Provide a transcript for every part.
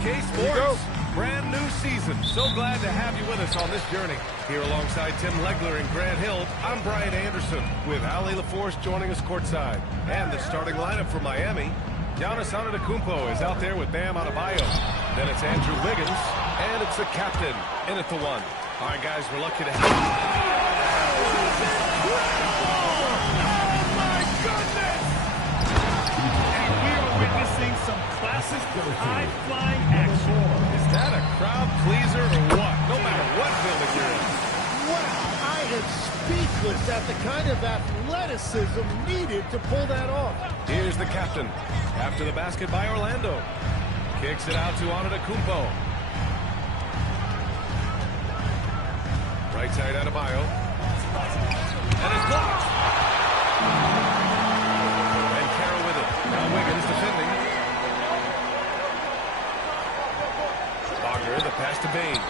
K Sports, brand new season. So glad to have you with us on this journey. Here alongside Tim Legler and Grant Hill, I'm Brian Anderson with Allie LaForce joining us courtside. And the starting lineup for Miami, Giannis Antetokounmpo is out there with Bam Adebayo. Then it's Andrew Wiggins, and it's the captain in at the one. All right, guys, we're lucky to have witnessing some classic high-flying action. Is that a crowd pleaser or what? No matter what building you're in. Wow, I am speechless at the kind of athleticism needed to pull that off. Here's the captain. After the basket by Orlando. Kicks it out to Antetokounmpo. Right side Adebayo. And it's blocked. Now Wiggins defending. Wagner, the pass to Bane.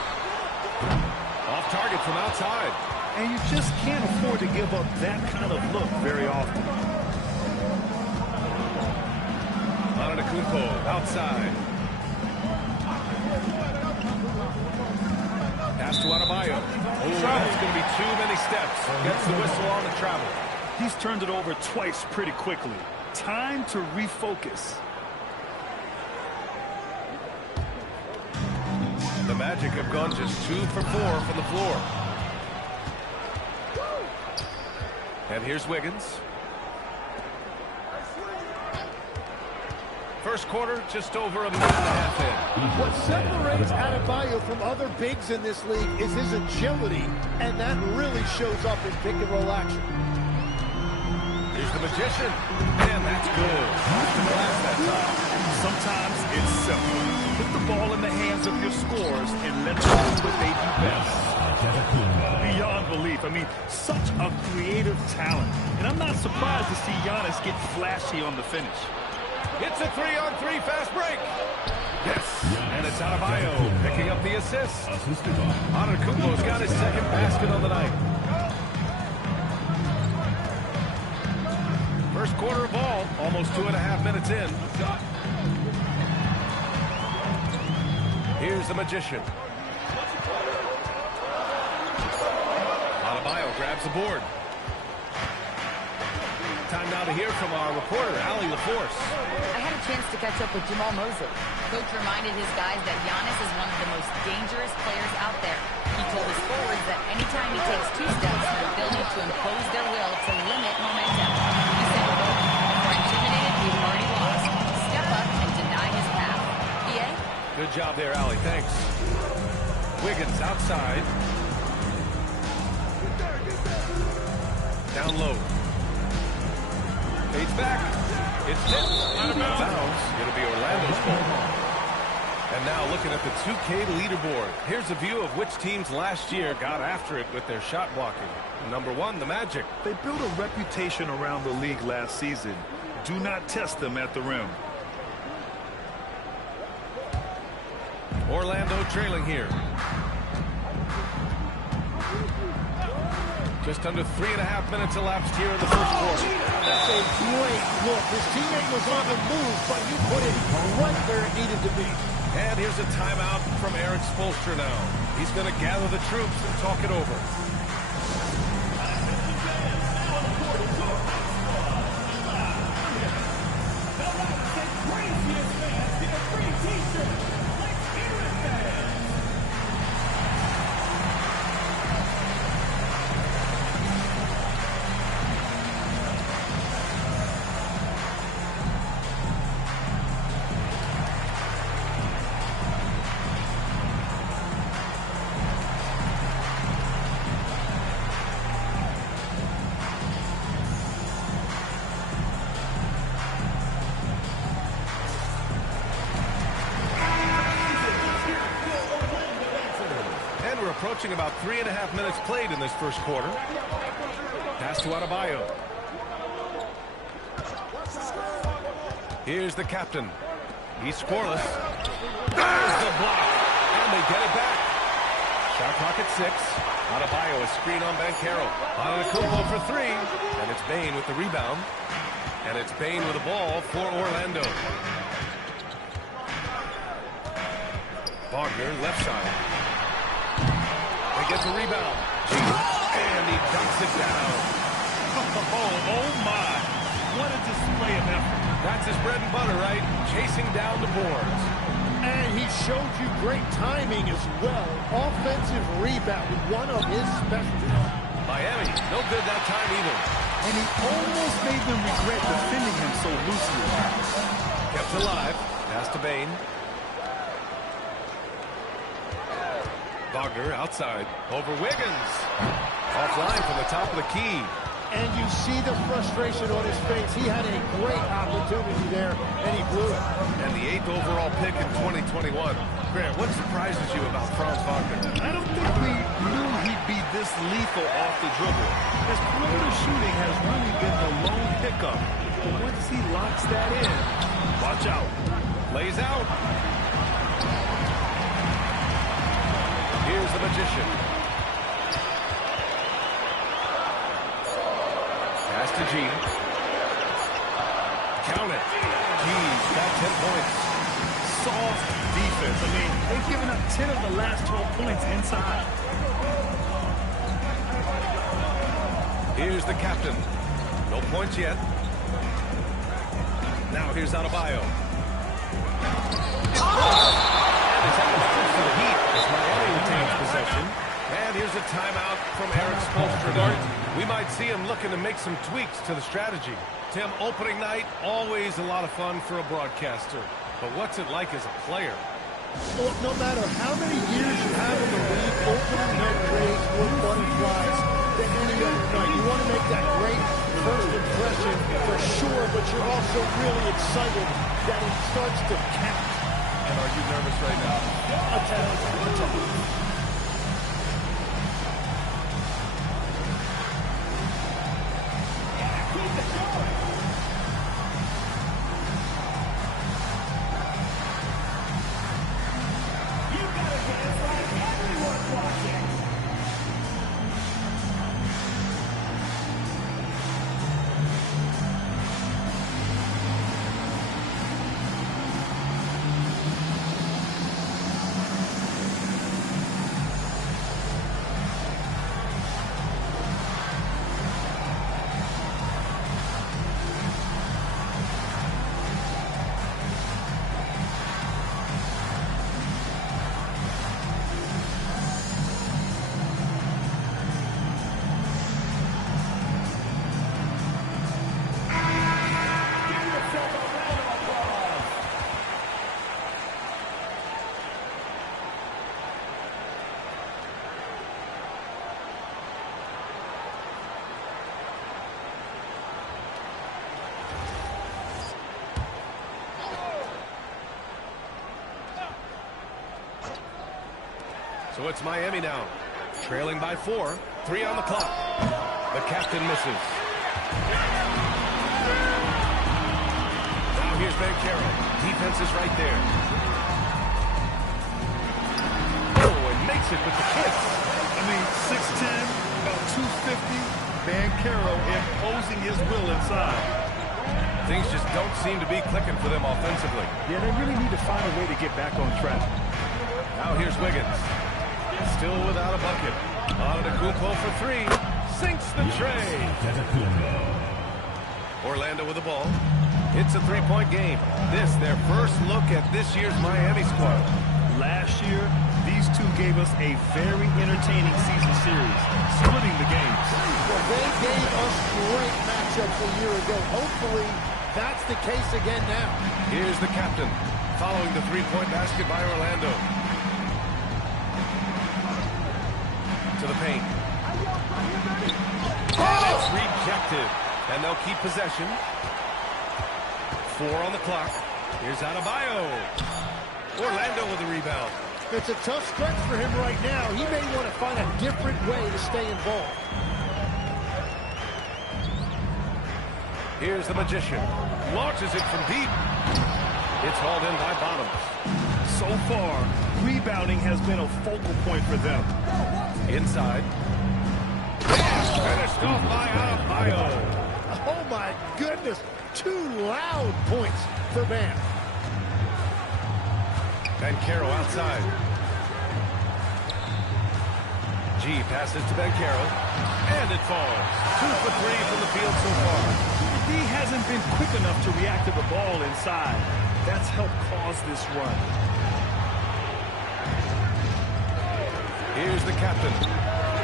Off target from outside. And you just can't afford to give up that kind of look very often. Antetokounmpo outside. Pass to Adebayo. Oh, that's going to be too many steps. Gets the whistle on the travel. He's turned it over twice pretty quickly. Time to refocus. The Magic have gone just 2 for 4 from the floor. And here's Wiggins. First quarter, just over a minute and a half in. What separates Adebayo from other bigs in this league is his agility, and that really shows up in pick-and-roll action. Here's the magician, and that's good. Sometimes it's simple. Put the ball in the hands of your scorers and let them do what they do best. Beyond belief. I mean, such a creative talent. And I'm not surprised to see Giannis get flashy on the finish. It's a 3-on-3 fast break. Yes, and it's Adebayo picking up the assist. Antetokounmpo's got his second basket on the night. First quarter of ball, almost 2.5 minutes in. Here's the magician. Adebayo grabs the board. Time now to hear from our reporter, Allie LaForce. I had a chance to catch up with Jamal Mosley. Coach reminded his guys that Giannis is one of the most dangerous players out there. He told his forwards that anytime he takes 2 steps, they'll need to impose their will to limit momentum. He said, quote, "If we're intimidated, we've already lost. Step up and deny his path." PA? Good job there, Allie. Thanks. Wiggins outside. Down low. Fades back. It's tipped. Out of bounds. It'll be Orlando's ball. And now looking at the 2K leaderboard. Here's a view of which teams last year got after it with their shot blocking. Number 1, the Magic. They built a reputation around the league last season. Do not test them at the rim. Orlando trailing here. Just under 3.5 minutes elapsed here in the first quarter. That's a great look. His teammate was on the move, but he put it right where it needed to be. And here's a timeout from Eric Spoelstra now. He's going to gather the troops and talk it over. Approaching about 3.5 minutes played in this first quarter. Pass to Adebayo. Here's the captain. He's scoreless. There's the block. And they get it back. Shot clock at 6. Adebayo, a screen on Banchero. Antetokounmpo for 3. And it's Bane with the rebound. And it's Bane with the ball for Orlando. Wagner, left side. They get the rebound. And he dunks it down. Oh my. What a display of effort. That's his bread and butter, right? Chasing down the boards. And he showed you great timing as well. Offensive rebound, one of his specialties. Miami, no good that time either. And he almost made them regret defending him so loosely. Kept alive. Pass to Bane. Wagner outside. Over Wiggins. Offline from the top of the key. And you see the frustration on his face. He had a great opportunity there, and he blew it. And the 8th overall pick in 2021. Grant, what surprises you about Franz Wagner? I don't think we knew he'd be this lethal off the dribble. His perimeter shooting has really been the lone pickup. But once he locks that in, watch out. Lays out. Here's the Magician. Pass to G. Count it. G's got 10 points. Soft defense. I mean, they've given up 10 of the last 12 points inside. Here's the captain. No points yet. Now here's Adebayo. And it's out of bounds to the Heat as Miami retains possession. And here's a timeout from Eric Spoelstra. We might see him looking to make some tweaks to the strategy. Tim, opening night, always a lot of fun for a broadcaster. But what's it like as a player? Well, no matter how many years you have in the league, opening night creates more butterflies than any other night. You want to make that great first impression for sure, but you're also really excited that it starts to count. And are you nervous right now? I'll tell you. So it's Miami now, trailing by 4, 3 on the clock. The captain misses. Now here's Banchero. Defense is right there. Oh, and makes it with the kiss. I mean, 6'10", about 250. Banchero imposing his will inside. Things just don't seem to be clicking for them offensively. Yeah, they really need to find a way to get back on track. Now here's Wiggins. Still without a bucket. Antetokounmpo for 3. Sinks the tray. Orlando with the ball. It's a three-point game. This, their first look at this year's Miami squad. Last year, these two gave us a very entertaining season series, splitting the games. Well, they gave us great matchups a year ago. Hopefully, that's the case again now. Here's the captain, following the three-point basket by Orlando. To the paint. And it's rejected. And they'll keep possession. 4 on the clock. Here's Adebayo. Orlando with the rebound. It's a tough stretch for him right now. He may want to find a different way to stay involved. Here's the Magician. Launches it from deep. It's hauled in by Bottoms. So far, rebounding has been a focal point for them. Inside. Finished off by Adebayo. Oh, my goodness. 2 loud points for Bam. Banchero outside. G passes to Banchero, and it falls. 2 for 3 from the field so far. The D hasn't been quick enough to react to the ball inside. That's helped cause this run. Here's the captain.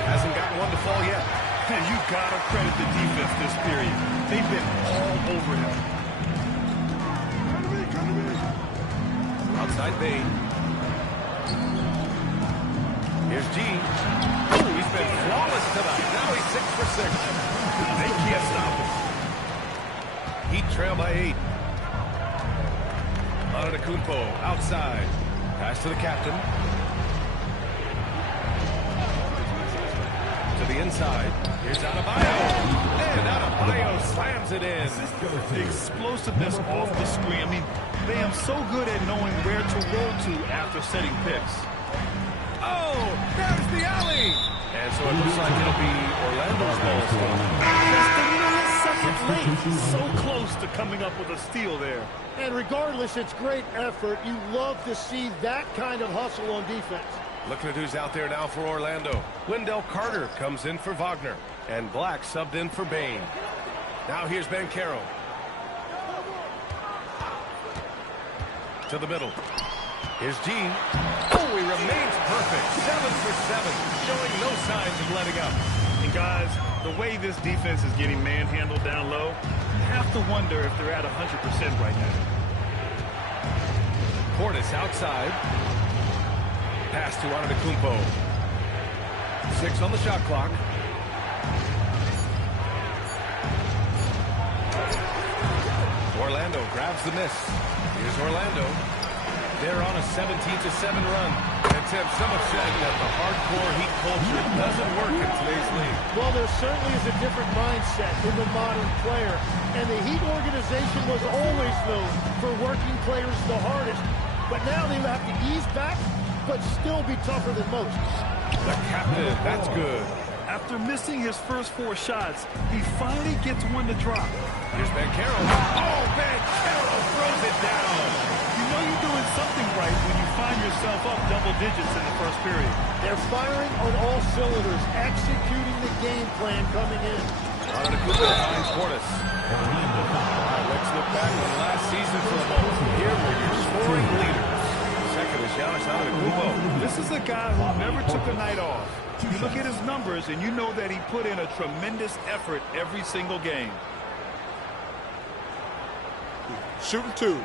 Hasn't gotten one to fall yet. And you gotta credit the defense this period. They've been all over him. Outside Bane. Here's G. Ooh, he's been flawless tonight. Now he's 6 for 6. They can't stop him. Heat trail by 8. Antetokounmpo outside. Pass to the captain. To the inside. Here's Adebayo. And Adebayo slams it in. The explosiveness off the screen. I mean, Bam so good at knowing where to roll to after setting picks. Oh, there's the alley. And so it looks like it'll be Orlando's ball still. Just a millisecond late. So close to coming up with a steal there. And regardless, it's great effort. You love to see that kind of hustle on defense. Looking at who's out there now for Orlando. Wendell Carter comes in for Wagner. And Black subbed in for Bane. Now here's Banchero. To the middle. Here's G. Oh, he remains perfect. 7 for 7. Showing no signs of letting up. And guys, the way this defense is getting manhandled down low, you have to wonder if they're at 100% right now. Portis outside. Pass to Antetokounmpo. 6 on the shot clock. Orlando grabs the miss. Here's Orlando. They're on a 17-7 run. And Tim, some have said that the hardcore Heat culture doesn't work in today's league. Well, there certainly is a different mindset in the modern player. And the Heat organization was always known for working players the hardest. But now they have to ease back, but still be tougher than most. The captain, that's good. After missing his first 4 shots, he finally gets one to drop. Here's Banchero. Oh, Banchero throws it down. You know you're doing something right when you find yourself up double digits in the first period. They're firing on all cylinders, executing the game plan coming in. Antetokounmpo finds Portis. Let's look back on last season for a moment. Here were your scoring leaders. Second is Giannis Antetokounmpo. This is a guy who never took a night off. You look at his numbers and you know that he put in a tremendous effort every single game. Shooting 2.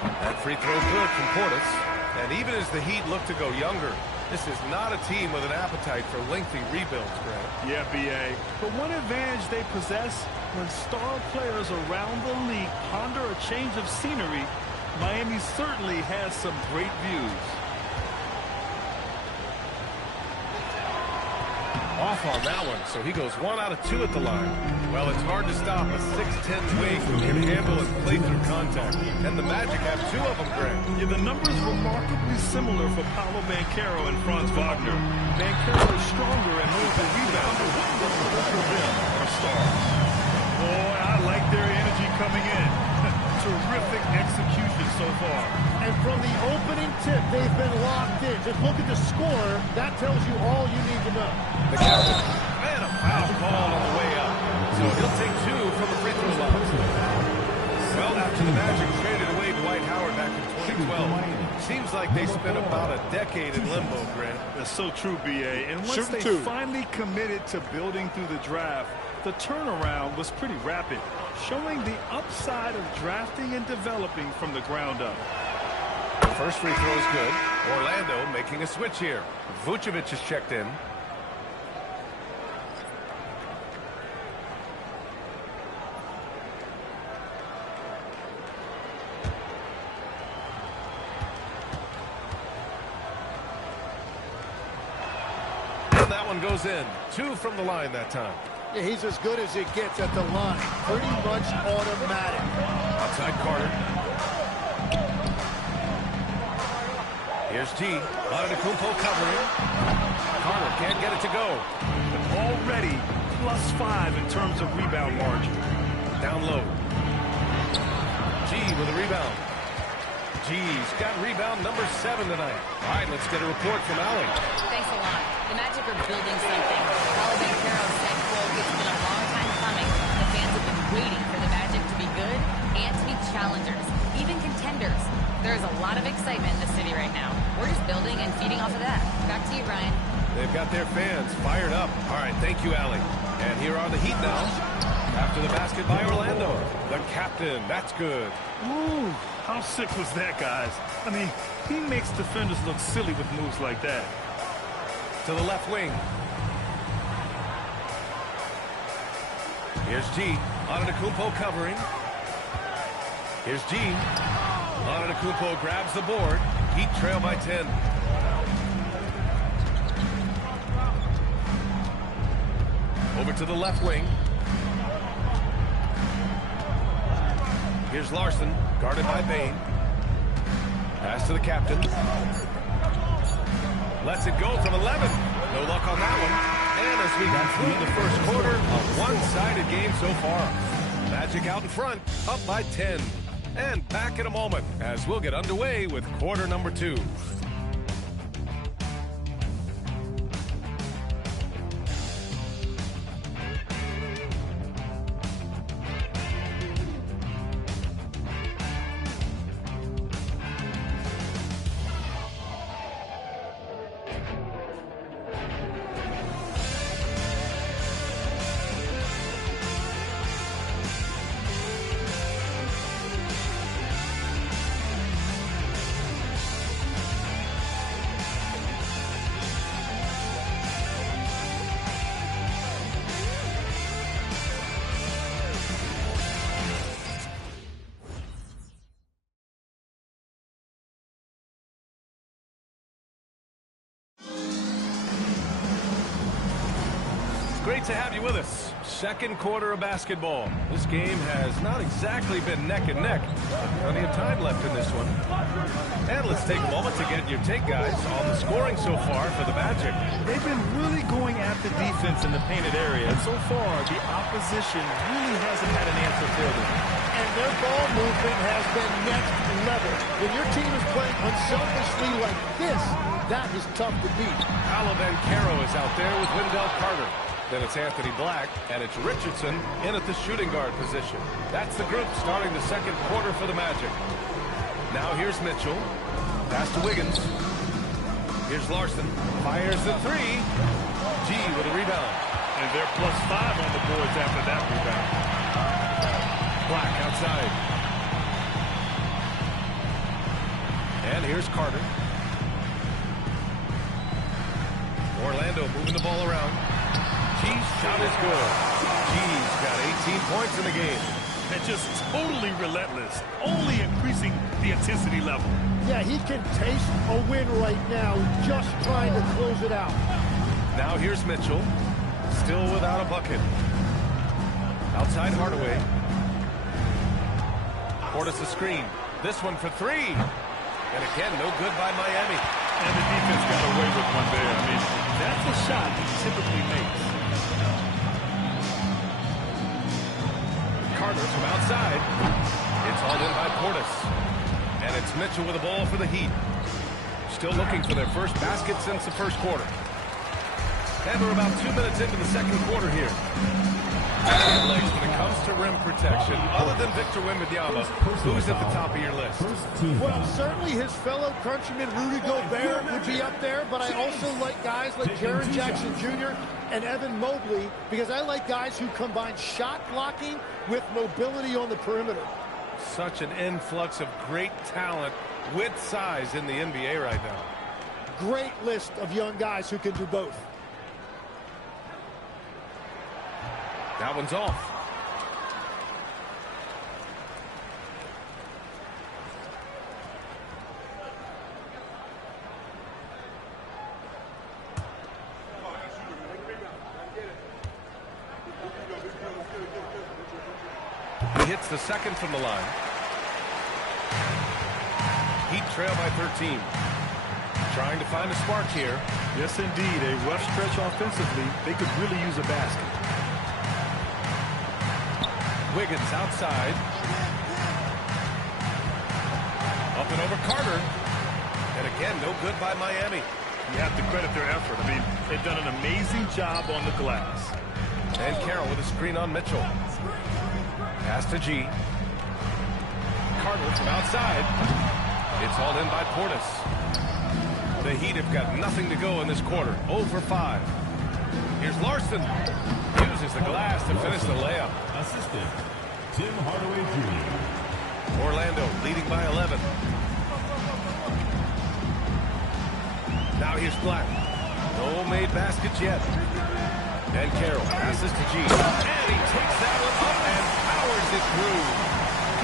That free throw good from Portis. And even as the Heat look to go younger, this is not a team with an appetite for lengthy rebuilds, Grant. Yeah, B.A. But one advantage they possess, when star players around the league ponder a change of scenery, Miami certainly has some great views. Off on that one, so he goes 1 out of 2 at the line. Well, it's hard to stop a 6'10 wing who can handle and play through contact. And the Magic have 2 of them, Grant. Yeah, the numbers remarkably similar for Paolo Banchero and Franz Wagner. Banchero is stronger and more of a rebounder, but both of them are stars. Boy, I like their energy coming in. Terrific execution so far. And from the opening tip, they've been locked in. Just look at the score. That tells you all you need to know. The captain. And a foul call on the way up. So he'll take 2 from the free throw line. Well, after the Magic traded away Dwight Howard back in 2012, seems like they spent about a decade in limbo, Grant. That's so true, B.A. And once they finally committed to building through the draft, the turnaround was pretty rapid, showing the upside of drafting and developing from the ground up. First free throw is good. Orlando making a switch here. Vucevic is checked in. And that one goes in. 2 from the line that time. Yeah, he's as good as it gets at the line. Pretty much automatic. Outside Carter. Here's G. Antetokounmpo covering. Carter can't get it to go. All already +5 in terms of rebound margin. Down low. G with a rebound. G's got rebound number 7 tonight. All right, let's get a report from Allie. Thanks a lot. The Magic are building something. Paolo Banchero said, quote, "It's been a long time coming. The fans have been waiting for the Magic to be good and to be challengers, even contenders. There's a lot of excitement in the city right now. We're just building and feeding off of that." Back to you, Ryan. They've got their fans fired up. All right, thank you, Allie. And here are the Heat now. After the basket by Orlando. The captain, that's good. Ooh, how sick was that, guys? I mean, he makes defenders look silly with moves like that. To the left wing. Here's G. Antetokounmpo covering. Here's G. Antetokounmpo grabs the board. Heat trail by 10. Over to the left wing. Here's Larson, guarded by Bane. Pass to the captain. Lets it go from 11. No luck on that one. And as we conclude the first quarter, a one-sided game so far. Magic out in front, up by 10. And back in a moment as we'll get underway with quarter number 2. Great to have you with us. Second quarter of basketball. This game has not exactly been neck and neck, but plenty of time left in this one. And let's take a moment to get your take, guys, on the scoring so far for the Magic. They've been really going at the defense in the painted area, and so far the opposition really hasn't had an answer for them. And their ball movement has been next level. When your team is playing unselfishly like this, that is tough to beat. Paolo Banchero is out there with Wendell Carter. Then it's Anthony Black, and it's Richardson in at the shooting guard position. That's the group starting the second quarter for the Magic. Now here's Mitchell. Pass to Wiggins. Here's Larson. Fires the 3. G with a rebound. And they're +5 on the boards after that rebound. Black outside. And here's Carter. Orlando moving the ball around. G's shot is good. G's got 18 points in the game. And just totally relentless, only increasing the intensity level. Yeah, he can taste a win right now, just trying to close it out. Now here's Mitchell, still without a bucket. Outside Hardaway. Portis a screen. This one for 3. And again, no good by Miami. And the defense got away with one there. I mean, that's a shot he typically makes. Carter from outside. It's hauled in by Portis. And it's Mitchell with the ball for the Heat. Still looking for their first basket since the first quarter. And we're about 2 minutes into the second quarter here. And when it comes to rim protection, other than Victor Wembanyama, who's at the top of your list? Well, certainly his fellow countryman Rudy Gobert would be up there, but I also like guys like Jaren Jackson Jr. and Evan Mobley because I like guys who combine shot blocking with mobility on the perimeter. Such an influx of great talent with size in the NBA right now. Great list of young guys who can do both. That one's off. He hits the second from the line. Heat trail by 13. Trying to find a spark here. Yes, indeed. A rough stretch offensively. They could really use a basket. Wiggins outside. Up and over Carter. And again, no good by Miami. You have to credit their effort. I mean, they've done an amazing job on the glass. And Carroll with a screen on Mitchell. Pass to G. Carter from outside. It's hauled in by Portis. The Heat have got nothing to go in this quarter. 0 for 5. Here's Larson. Uses the glass to finish the layup. Assistant, Tim Hardaway Jr. Orlando leading by 11. Now here's Black. No made baskets yet. And Carroll passes to G. And he takes that one up and powers it through.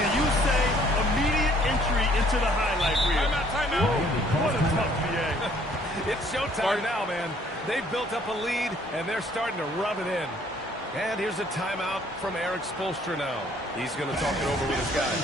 Can you say immediate entry into the highlight reel? Timeout. What a tough VA. It's showtime now, man. They've built up a lead, and they're starting to rub it in. And here's a timeout from Eric Spoelstra now. He's going to talk it over with his guys.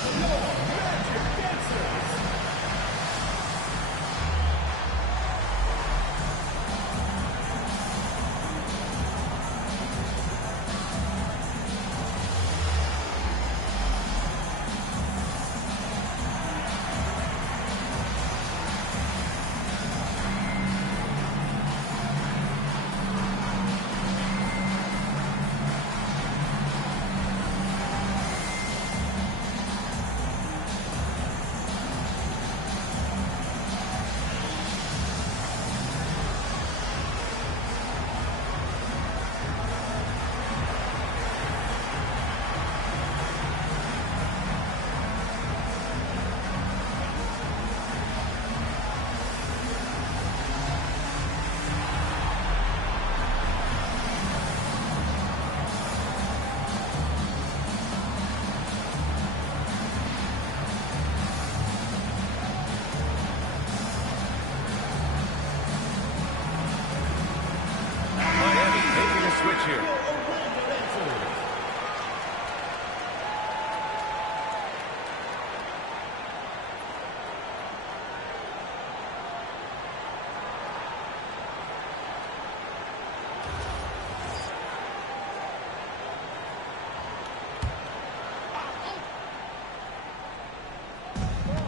Here.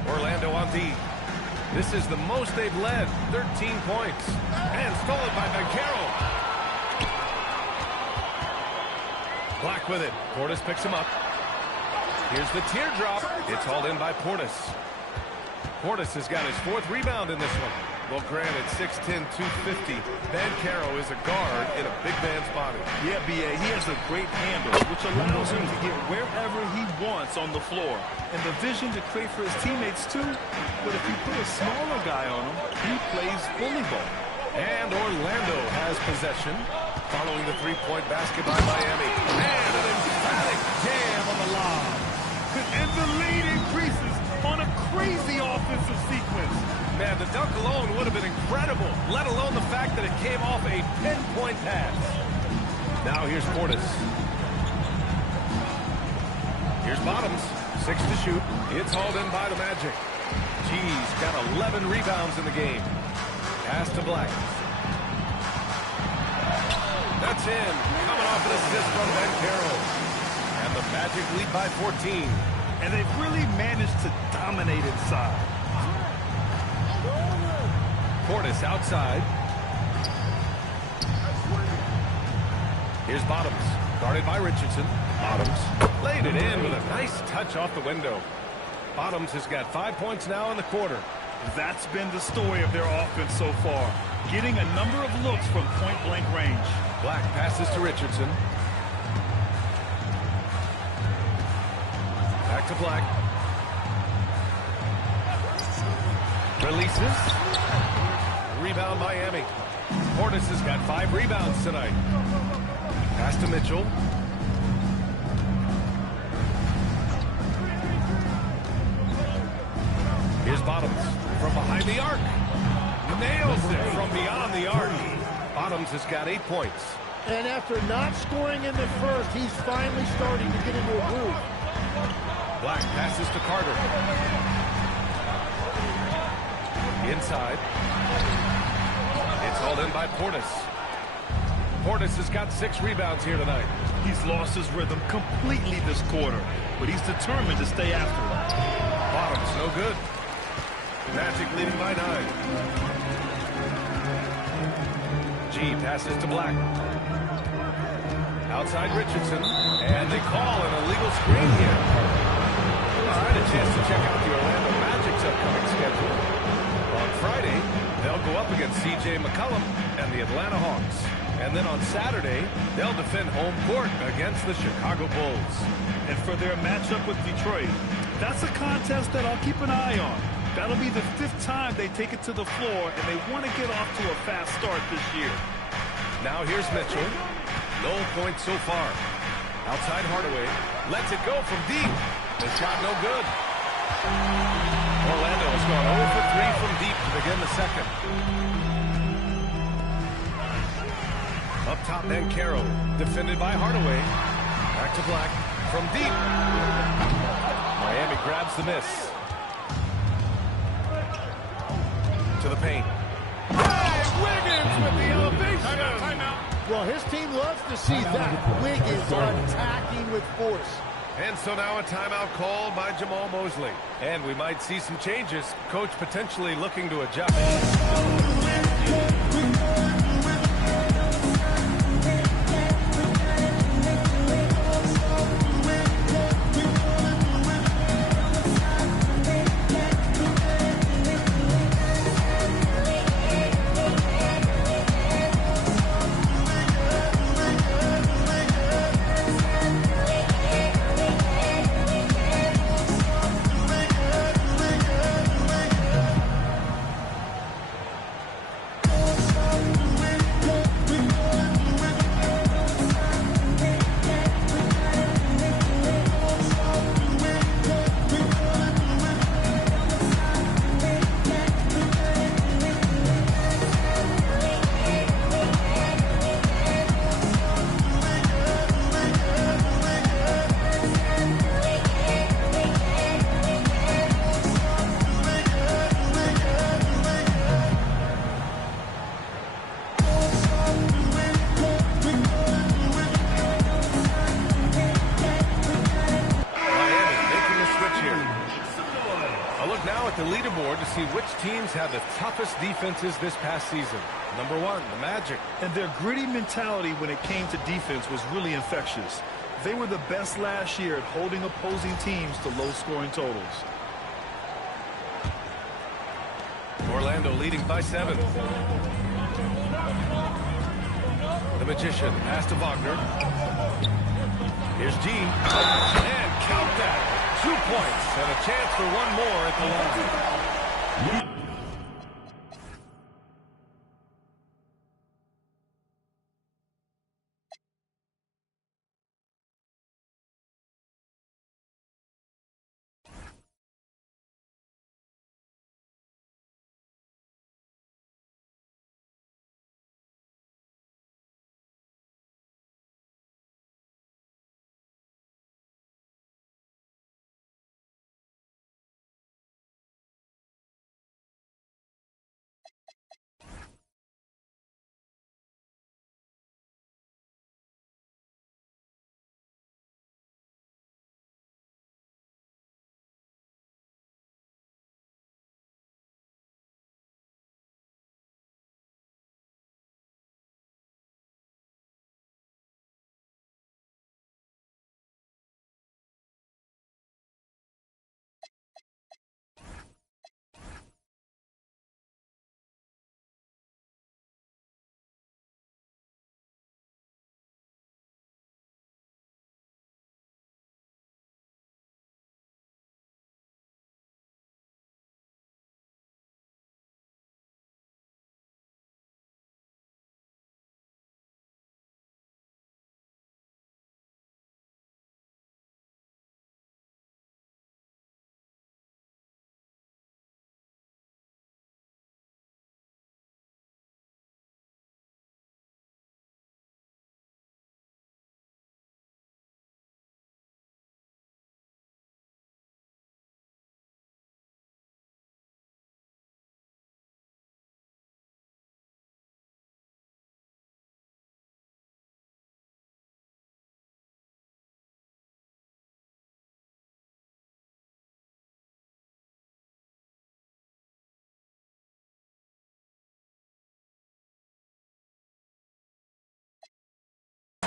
Orlando on D. This is the most they've led, 13 points. And stolen by Banchero. Black with it. Portis picks him up. Here's the teardrop. It's hauled in by Portis. Portis has got his 4th rebound in this one. Well, granted, 6'10", 250. Banchero is a guard in a big man's body. Yeah, B.A., he has a great handle, which allows him to get wherever he wants on the floor. And the vision to create for his teammates, too. But if you put a smaller guy on him, he plays bully ball. And Orlando has possession. Following the 3-point basket by Miami. And an emphatic jam on the lob. And the lead increases on a crazy offensive sequence. Man, the dunk alone would have been incredible, let alone the fact that it came off a pinpoint pass. Now here's Portis. Here's Bottoms. 6 to shoot. It's hauled in by the Magic. G's got 11 rebounds in the game. Pass to Black. That's in. Coming off an assist from Banchero. And the Magic lead by 14. And they've really managed to dominate inside. Portis outside. Here's Bottoms. Guarded by Richardson. Bottoms laid it in with a nice touch off the window. Bottoms has got 5 points now in the quarter. That's been the story of their offense so far. Getting a number of looks from point-blank range. Black passes to Richardson. Back to Black. Releases. Rebound Miami. Portis has got 5 rebounds tonight. Pass to Mitchell. Here's Bottoms from behind the arc. Nails it from beyond the arc. Bottoms has got 8 points. And after not scoring in the first, he's finally starting to get into a groove. Black passes to Carter. Inside. It's hauled in by Portis. Portis has got 6 rebounds here tonight. He's lost his rhythm completely this quarter, but he's determined to stay after it. Bottom's no good. Magic leading by 9. G passes to Black. Outside Richardson, and they call an illegal screen here. All right, a chance to check out the Orlando Magic's upcoming schedule. On Friday, they'll go up against C.J. McCollum and the Atlanta Hawks. And then on Saturday, they'll defend home court against the Chicago Bulls. And for their matchup with Detroit, that's a contest that I'll keep an eye on. That'll be the 5th time they take it to the floor, and they want to get off to a fast start this year. Now here's Mitchell. No points so far. Outside Hardaway. Lets it go from deep. The shot no good. Orlando has gone 0 for 3 from deep to begin the second. Up top, Banchero. Defended by Hardaway. Back to Black. From deep. Miami grabs the miss. To the paint. Hey, Wiggins with the elevation. Timeout. Well, his team loves to see that. Wiggins attacking with force. And so now a timeout called by Jamal Mosley. And we might see some changes. Coach potentially looking to adjust. The leaderboard to see which teams have the toughest defenses this past season. Number 1, the Magic. And their gritty mentality when it came to defense was really infectious. They were the best last year at holding opposing teams to low-scoring totals. Orlando leading by 7. The Magician pass to Wagner. Here's G. And count that. 2 points and a chance for one more at the line.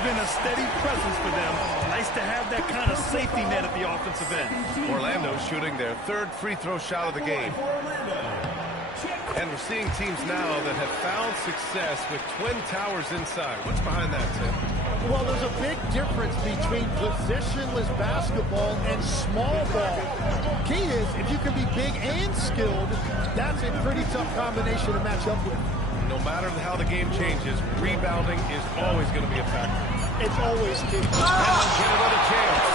been a steady presence for them. Nice to have that kind of safety net at the offensive end. Orlando shooting their third free throw shot of the game. And we're seeing teams now that have found success with twin towers inside. What's behind that, Tim? Well, there's a big difference between positionless basketball and small ball. Key is, if you can be big and skilled, that's a pretty tough combination to match up with. No matter how the game changes, rebounding is always going to be a factor. It's always key. And get another chance.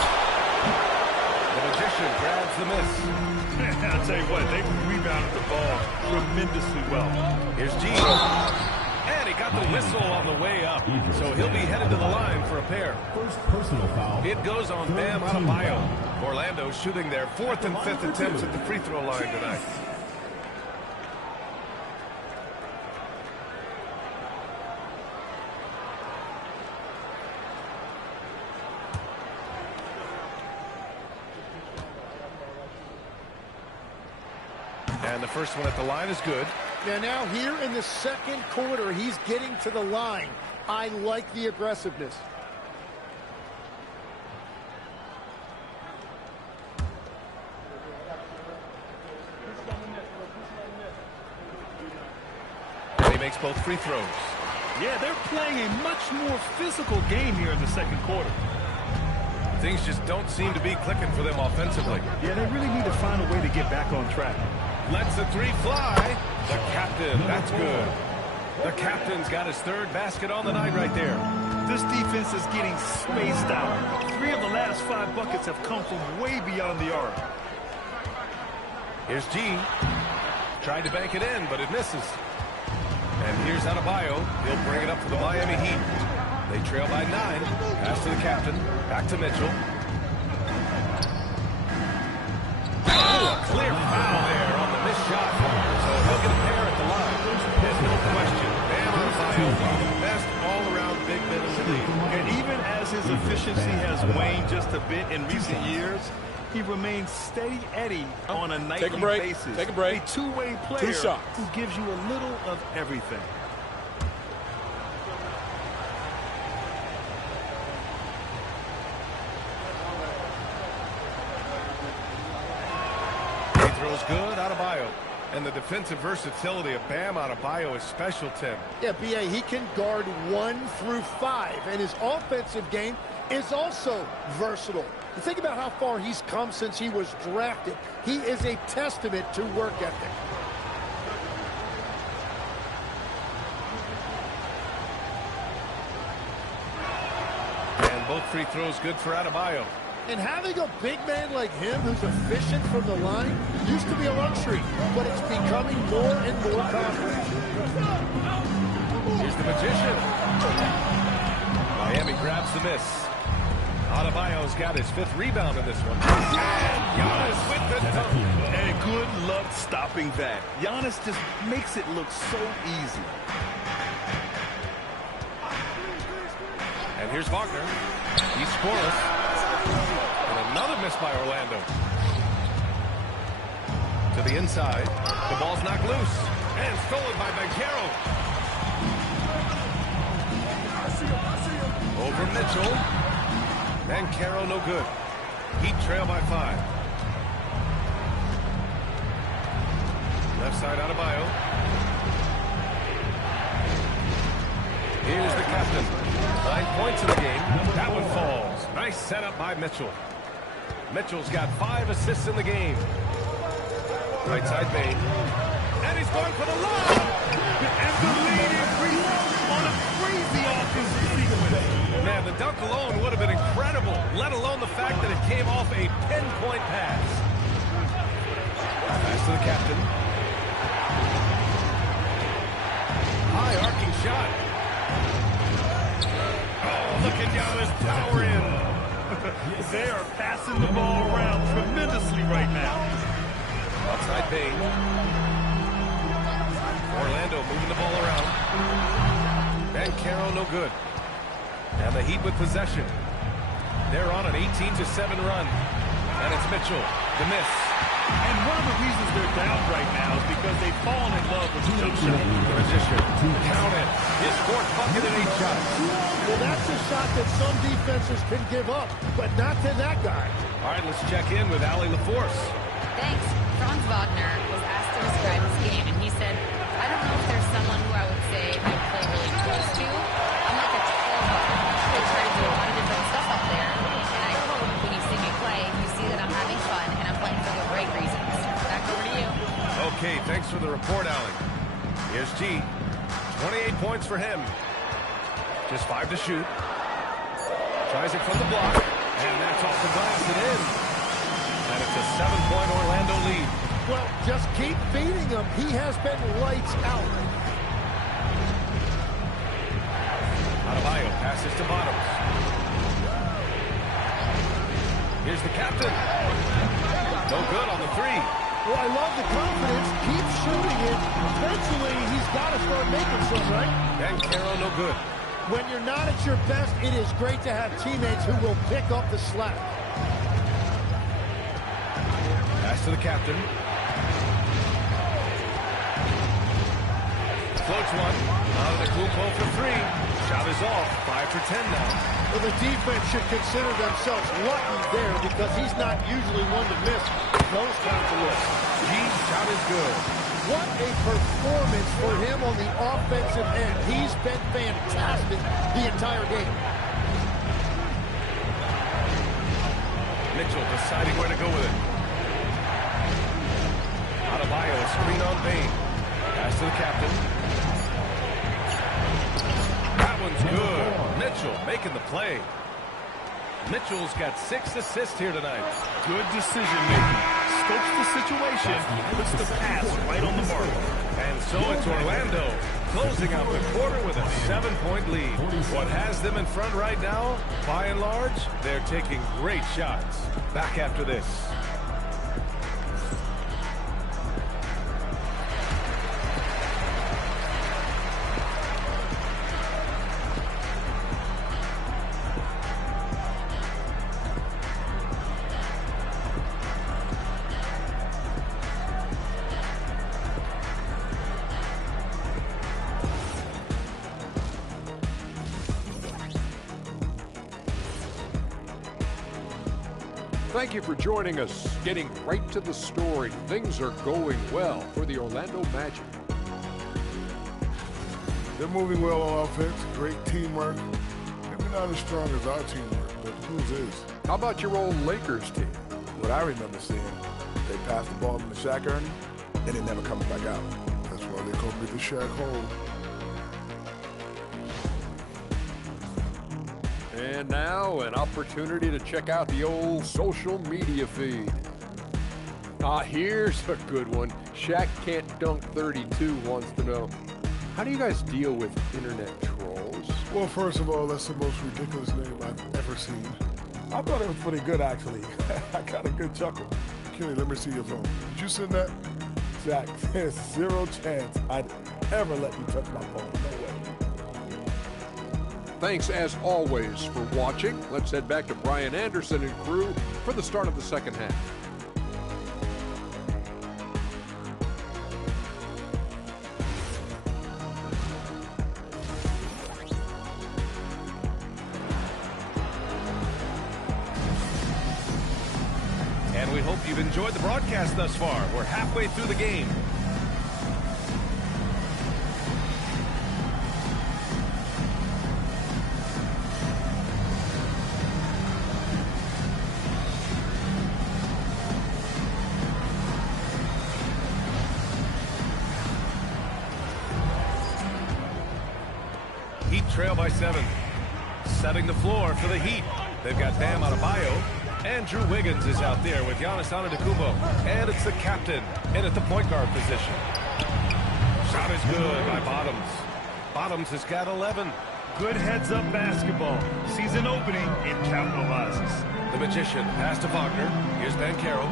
The Magician grabs the miss. I'll tell you what, they rebounded the ball tremendously well. Here's G. And he got the whistle on the way up. So he'll be headed to the line for a pair. First personal foul. It goes on Bam Adebayo. Orlando shooting their fourth and fifth attempts at the free throw line tonight. And the first one at the line is good. Now here in the second quarter, he's getting to the line. I like the aggressiveness. And he makes both free throws. Yeah, they're playing a much more physical game here in the second quarter. Things just don't seem to be clicking for them offensively. Yeah, they really need to find a way to get back on track. Lets the three fly. The captain, that's good. The captain's got his third basket on the night right there. This defense is getting spaced out. 3 of the last 5 buckets have come from way beyond the arc. Here's G. Tried to bank it in, but it misses. And here's Adebayo. He'll bring it up for the Miami Heat. They trail by 9. Pass to the captain. Back to Mitchell. Oh, a clear foul there on the missed shot. So he'll get a pair at the line. There's no question. Bam Adebayo, best all-around big men in the league. And even as his efficiency has waned just a bit in recent years, he remains steady Eddie on a nightly basis. Take a break. A two-way player who gives you a little of everything. Throws good, Adebayo. And the defensive versatility of Bam Adebayo is special, Tim. Yeah, B.A., he can guard 1 through 5, and his offensive game is also versatile. You think about how far he's come since he was drafted. He is a testament to work ethic. And both free throws good for Adebayo. And having a big man like him who's efficient from the line used to be a luxury, but it's becoming more and more common. Here's the Magician. Miami grabs the miss. Adebayo's got his 5th rebound in this one. And Giannis with the dunk. And good luck stopping that. Giannis just makes it look so easy. And here's Wagner. He's scoreless. And another miss by Orlando. To the inside. The ball's knocked loose. And stolen by Banchero. Over Mitchell. Banchero no good. Heat trail by 5. Left side Adebayo. Here's the captain. 9 points in the game. That one falls. Nice setup by Mitchell. Mitchell's got 5 assists in the game. Right side Bane. And he's going for the lob. And the lead increases on a crazy offensive sequence. Man, the dunk alone would have been incredible, let alone the fact that it came off a pinpoint pass. Pass to the captain. High arcing shot. Oh, look at Giannis power in. They are passing the ball around tremendously right now. Outside Bane. Orlando moving the ball around. Banchero no good. And the Heat with possession. They're on an 18-7 run. And it's Mitchell. The miss. And one of the reasons they're down right now is because they've fallen in love with the jump shot. Position. Count it. His fourth bucket in 8 shots. Well, that's a shot that some defenses can give up, but not to that guy. All right, let's check in with Allie LaForce. Thanks. Franz Wagner was asked to describe his game, and he said, I don't know if there's someone who I would say I play really close to. I'm like a 12-ball. I try to do a lot of different stuff out there, and I hope when you see me play, you see that I'm having fun and I'm playing for the right reasons. Back over to you. Okay, thanks for the report, Allie. Here's G. 28 points for him. Just 5 to shoot. Tries it from the block, and that's off the glass and in. And it's a 7-point Orlando lead. Well, just keep feeding him. He has been lights out. Adebayo passes to Bottoms. Here's the captain. No good on the 3. Well, I love the confidence. Keep shooting it. Eventually, he's got to start making some, right? And Carroll, no good. When you're not at your best, it is great to have teammates who will pick up the slack. Pass to the captain. Floats one. Antetokounmpo for 3. Shot is off. 5 for 10 now. Well, the defense should consider themselves lucky there because he's not usually one to miss those kinds of looks. G's shot is good. What a performance for him on the offensive end. He's been fantastic the entire game. Mitchell deciding where to go with it. Adebayo, a screen on Bane. Pass to the captain. That one's good. Mitchell making the play. Mitchell's got 6 assists here tonight. Good decision-making. Scopes the situation, puts the pass right on the mark. And so it's Orlando closing out the quarter with a 7-point lead. What has them in front right now, by and large, they're taking great shots. Back after this. Thank you for joining us. Getting right to the story. Things are going well for the Orlando Magic. They're moving well on offense. Great teamwork. Maybe not as strong as our teamwork, but whose is? How about your old Lakers team? What I remember seeing, they pass the ball into Shaq Ernie, and it never comes back out. That's why they call it the Shaq hole. And now an opportunity to check out the old social media feed. Here's a good one. Shaq Can't Dunk 32 wants to know, how do you guys deal with internet trolls? Well, first of all, that's the most ridiculous name I've ever seen. I thought it was pretty good, actually. I got a good chuckle. Kenny, let me see your phone. Did you send that? Zach, there's 0 chance I'd ever let you touch my phone. No way. Thanks, as always, for watching. Let's head back to Brian Anderson and crew for the start of the second half. And we hope you've enjoyed the broadcast thus far. We're halfway through the game. Heat trail by 7. Setting the floor for the Heat. They've got Bam Adebayo. And Drew Wiggins is out there with Giannis Antetokounmpo. And it's the captain in at the point guard position. Shot is good by Bottoms. Bottoms has got 11. Good heads-up basketball. Sees an opening, it capitalizes. The Magician pass to Wagner. Here's Banchero.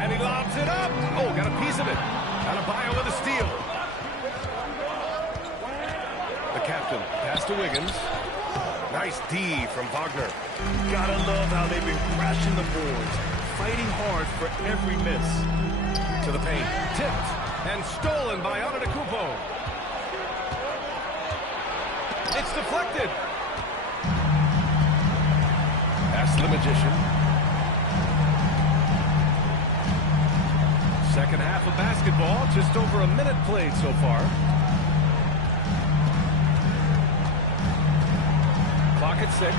And he lobs it up. Oh, got a piece of it. Adebayo with a steal. The captain pass to Wiggins. Nice D from Wagner. Gotta love how they've been crashing the boards, fighting hard for every miss. To the paint. Tipped and stolen by Antetokounmpo. It's deflected. Pass to the Magician. Second half of basketball, just over a minute played so far. Clock at 6.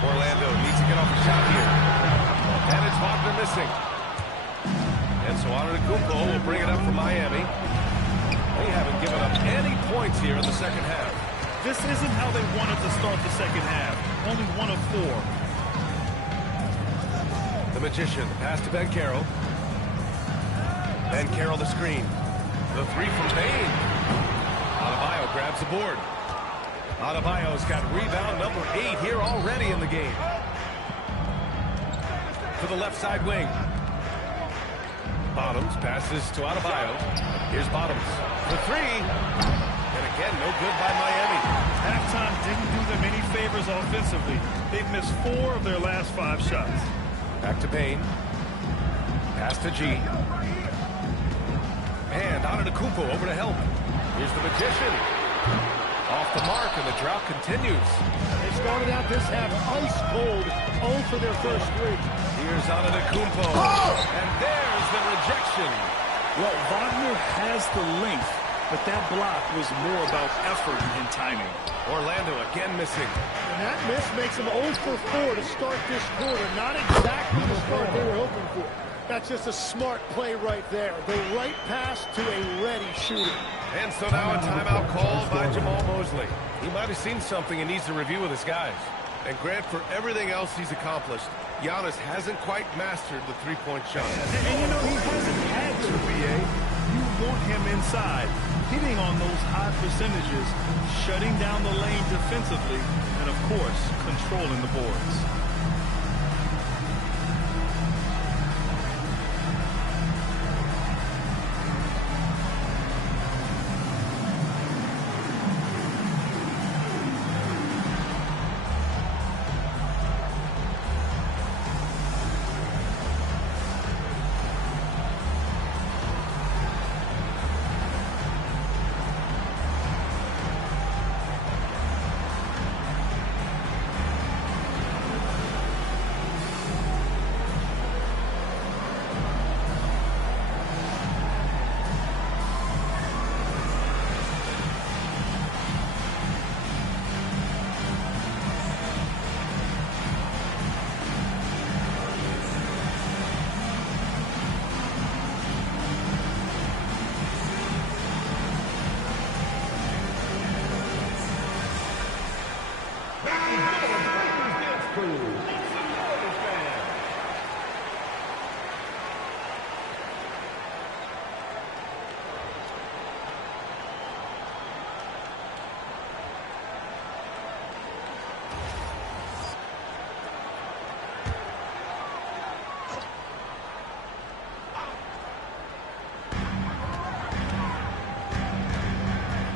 Orlando needs to get off the shot here. And it's Wagner missing. And so Antetokounmpo will bring it up for Miami. They haven't given up any points here in the second half. This isn't how they wanted to start the second half. Only 1 of 4. The Magician, pass to Ben Carroll. Ben Carroll the screen. The 3 from Payne. Adebayo grabs the board. Adebayo's got rebound number 8 here already in the game. To the left side wing. Bottoms passes to Adebayo. Here's Bottoms. The 3. And again, no good by Miami. Halftime didn't do them any favors offensively. They've missed 4 of their last 5 shots. Back to Payne. Pass to G. And Antetokounmpo over to help. Here's the Magician. Off the mark, and the drought continues. They started out this half ice cold, 0 for their first 3. Here's Antetokounmpo. And there's the rejection. Well, Wagner has the length, but that block was more about effort and timing. Orlando again missing. And that miss makes them 0 for 4 to start this quarter. Not exactly the start they were hoping for. That's just a smart play right there. The right pass to a ready shooter. And so now a timeout called by Jamal Mosley. He might have seen something and needs to review with his guys. And Grant, for everything else he's accomplished, Giannis hasn't quite mastered the three-point shot. And you know, he hasn't had to, B.A. You want him inside, hitting on those high percentages, shutting down the lane defensively, and, of course, controlling the boards.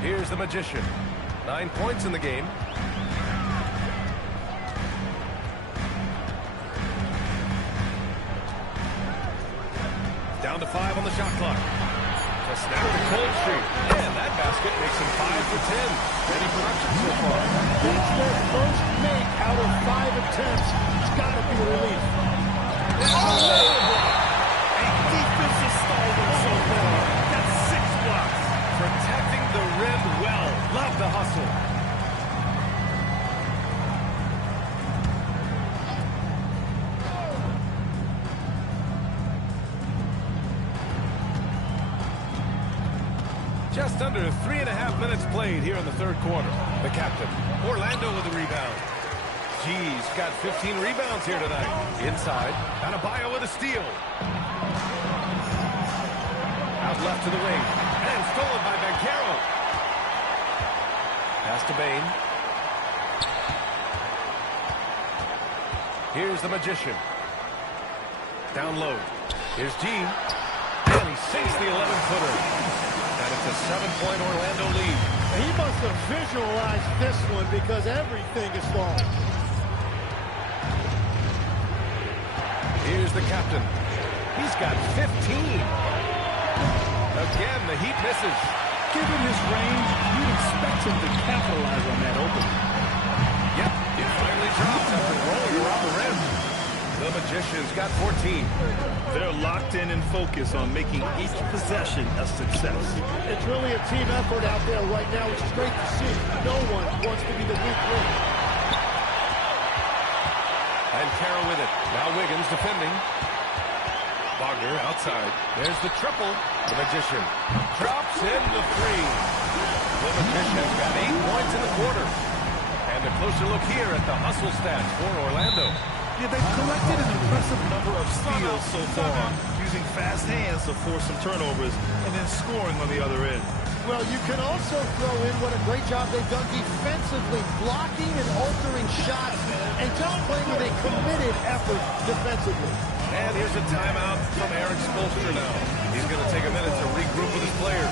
Here's the Magician. 9 points in the game. Down to 5 on the shot clock. To snap the cold streak. And that basket makes him 5 for 10. Steady production so far. That's their first make out of 5 attempts. It's got to be a relief. A defensive stalwart so far. That's 6 blocks. Protecting the rim well. Love the hustle. Just under 3.5 minutes played here in the third quarter. The captain, Orlando with the rebound. G's got 15 rebounds here tonight. Inside, Adebayo with a steal. Out left to the wing. And stolen by Banchero. Pass to Bane. Here's the Magician. Down low. Here's G. And he sinks the 11-footer. And it's a 7-point Orlando lead. He must have visualized this one because everything is falling. Here's the captain. He's got 15. Again, the heat misses. Given his range, you'd expect him to capitalize on that opening. Yep, it finally drops after rolling around the rim. The Magicians got 14. They're locked in and focused on making each possession a success. It's really a team effort out there right now, which is great to see. No one wants to be the weak link. And Kara with it. Now Wiggins defending. Wagner outside. There's the triple. The Magician drops in the three. The Magicians got 8 points in the quarter. And a closer look here at the hustle stats for Orlando. Yeah, they've collected an impressive number of steals so far, using fast hands to force some turnovers and then scoring on the other end. Well, you can also throw in what a great job they've done defensively, blocking and altering shots, and just playing with a committed effort defensively. And here's a timeout from Eric Spoelstra now. He's going to take a minute to regroup with his players.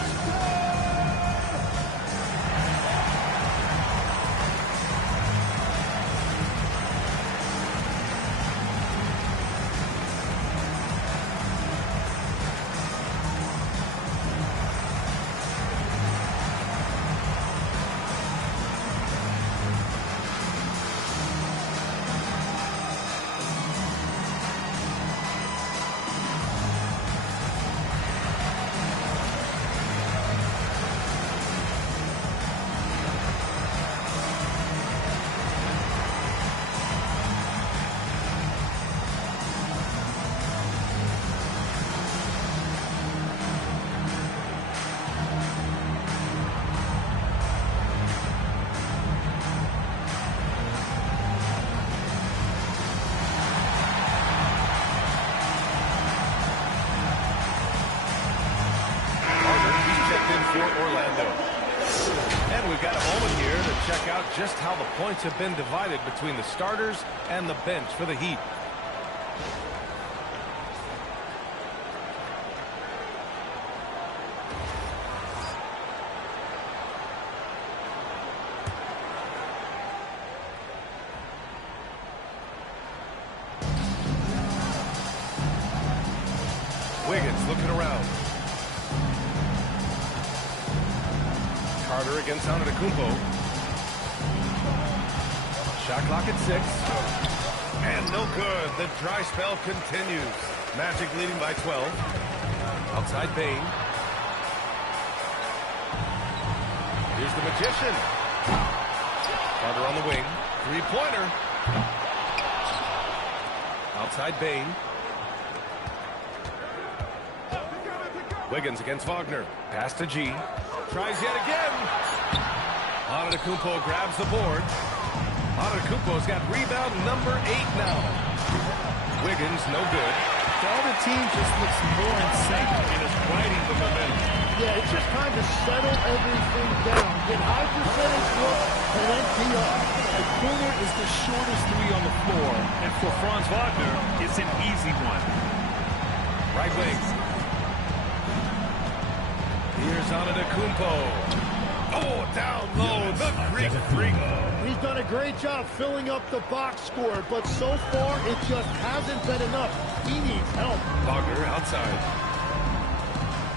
Check out just how the points have been divided between the starters and the bench for the Heat. Wiggins looking around. Carter against Antetokounmpo. Shot clock at 6. And no good. The dry spell continues. Magic leading by 12. Outside Bane. Here's the Magician. Carter on the wing. Three-pointer. Outside Bane. Wiggins against Wagner. Pass to G. Tries yet again. Antetokounmpo grabs the board. Antetokounmpo's got rebound number 8 now. Wiggins, no good. The other team just looks more in sync and is riding the momentum. Yeah, it's just time to settle everything down. Get high percentage look and then tee up. The corner is the shortest three on the floor, and for Franz Wagner, it's an easy one. Right wing. Here's Antetokounmpo. Oh, down low, the Greek freak. He's done a great job filling up the box score, but so far it just hasn't been enough. He needs help. Wagner outside.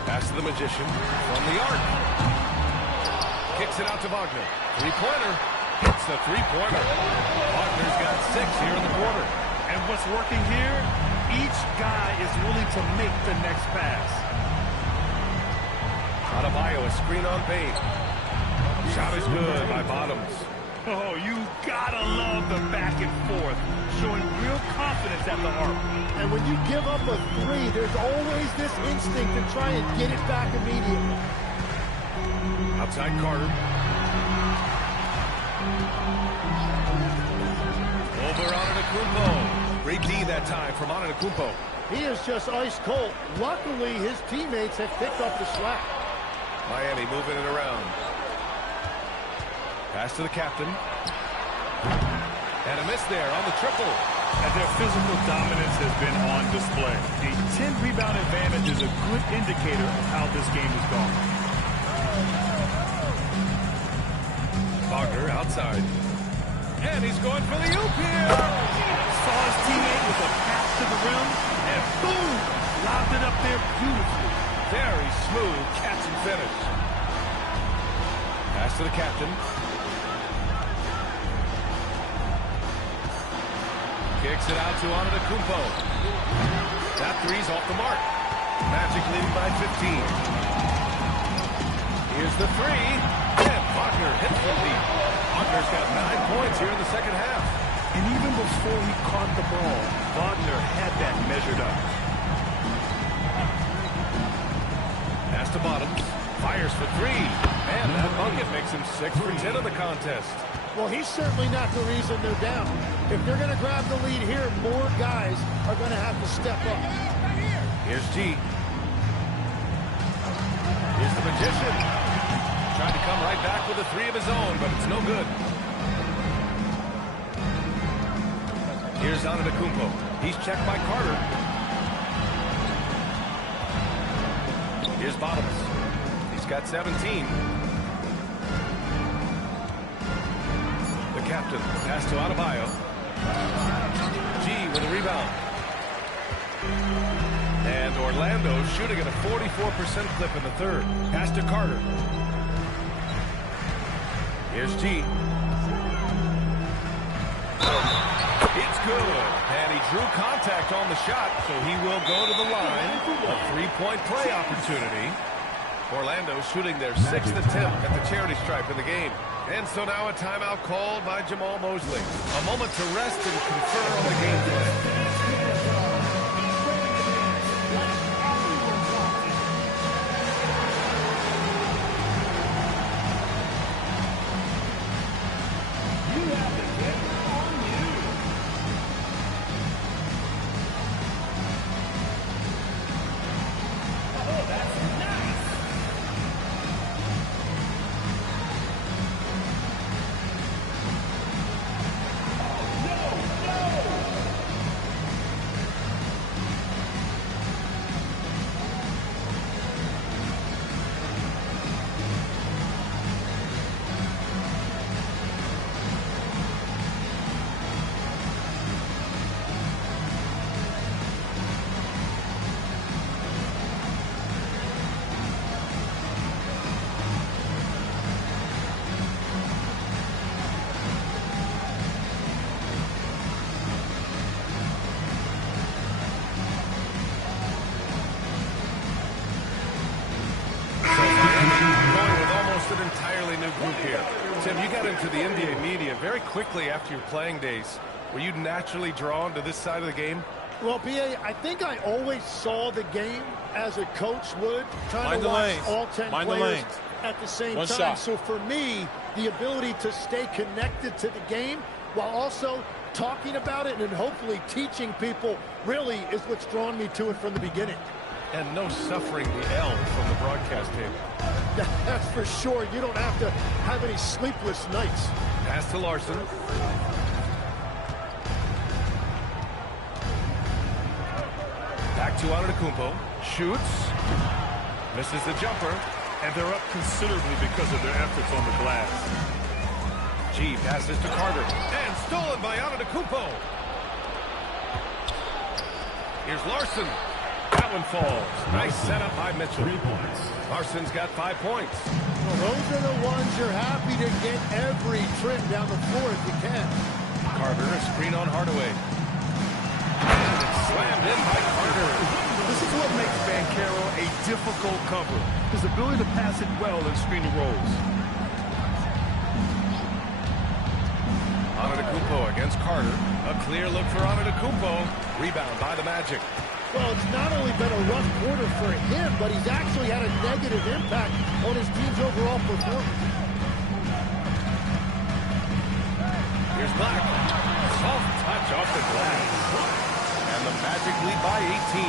Pass to the Magician from the arc. Kicks it out to Wagner. Three-pointer. Hits the three-pointer. Wagner's got 6 here in the quarter. And what's working here? Each guy is willing to make the next pass. Adebayo, a screen on Bane. Shot is good by Bottoms. Oh, you gotta love the back and forth, showing real confidence at the arc. And when you give up a three, there's always this instinct to try and get it back immediately. Outside Carter. Over Antetokounmpo. Great D that time from Antetokounmpo. He is just ice cold. Luckily, his teammates have picked up the slack. Miami moving it around. Pass to the captain. And a miss there on the triple. And their physical dominance has been on display. The 10-rebound advantage is a good indicator of how this game is going. side. And he's going for the oop here. Saw his teammate with a pass to the rim, and boom! Lobbed it up there beautifully. Very smooth catch and finish. Pass to the captain. Kicks it out to Antetokounmpo. That three's off the mark. Magic leading by 15. Here's the three. And Wagner hits from deep. Wagner's got 9 points here in the second half. And even before he caught the ball, Wagner had that measured up. Pass to Bottoms. Fires for three. And that bucket makes him 6 for 10 in the contest. Well, he's certainly not the reason they're down. If they're going to grab the lead here, more guys are going to have to step up. Here's G. Here's the Magician. Trying to come right back with a three of his own, but it's no good. Here's Antetokounmpo. He's checked by Carter. Here's Bottoms. He's got 17. The captain. Pass to Adebayo. G with a rebound. And Orlando shooting at a 44% clip in the third. Pass to Carter. Here's G. It's good. And he drew contact on the shot, so he will go to the line. A three-point play opportunity. Orlando shooting their 6th attempt at the charity stripe in the game. And so now a timeout called by Jamal Mosley. A moment to rest and confer on the game plan. Tim, you got into the NBA media very quickly after your playing days. Were you naturally drawn to this side of the game? Well, B.A., I think I always saw the game as a coach would, trying to watch all 10 players at the same time. So for me, the ability to stay connected to the game while also talking about it and hopefully teaching people really is what's drawn me to it from the beginning. And no suffering the L from the broadcast table. That's for sure. You don't have to have any sleepless nights. Pass to Larson. Back to Antetokounmpo. Shoots. Misses the jumper. And they're up considerably because of their efforts on the glass. G passes to Carter. And stolen by Antetokounmpo. Here's Larson. That one falls. Nice setup by Mitchell. 3 points. Larson's got 5 points. Well, those are the ones you're happy to get every trip down the floor if you can. Carter, a screen on Hardaway. And it's slammed in by Carter. This is what makes Banchero a difficult cover. His ability to pass it well in screening rolls. Antetokounmpo against Carter. A clear look for Antetokounmpo. Rebound by the Magic. Well, it's not only been a rough quarter for him, but he's actually had a negative impact on his team's overall performance. Here's Black. Soft touch off the glass. And the Magic lead by 18.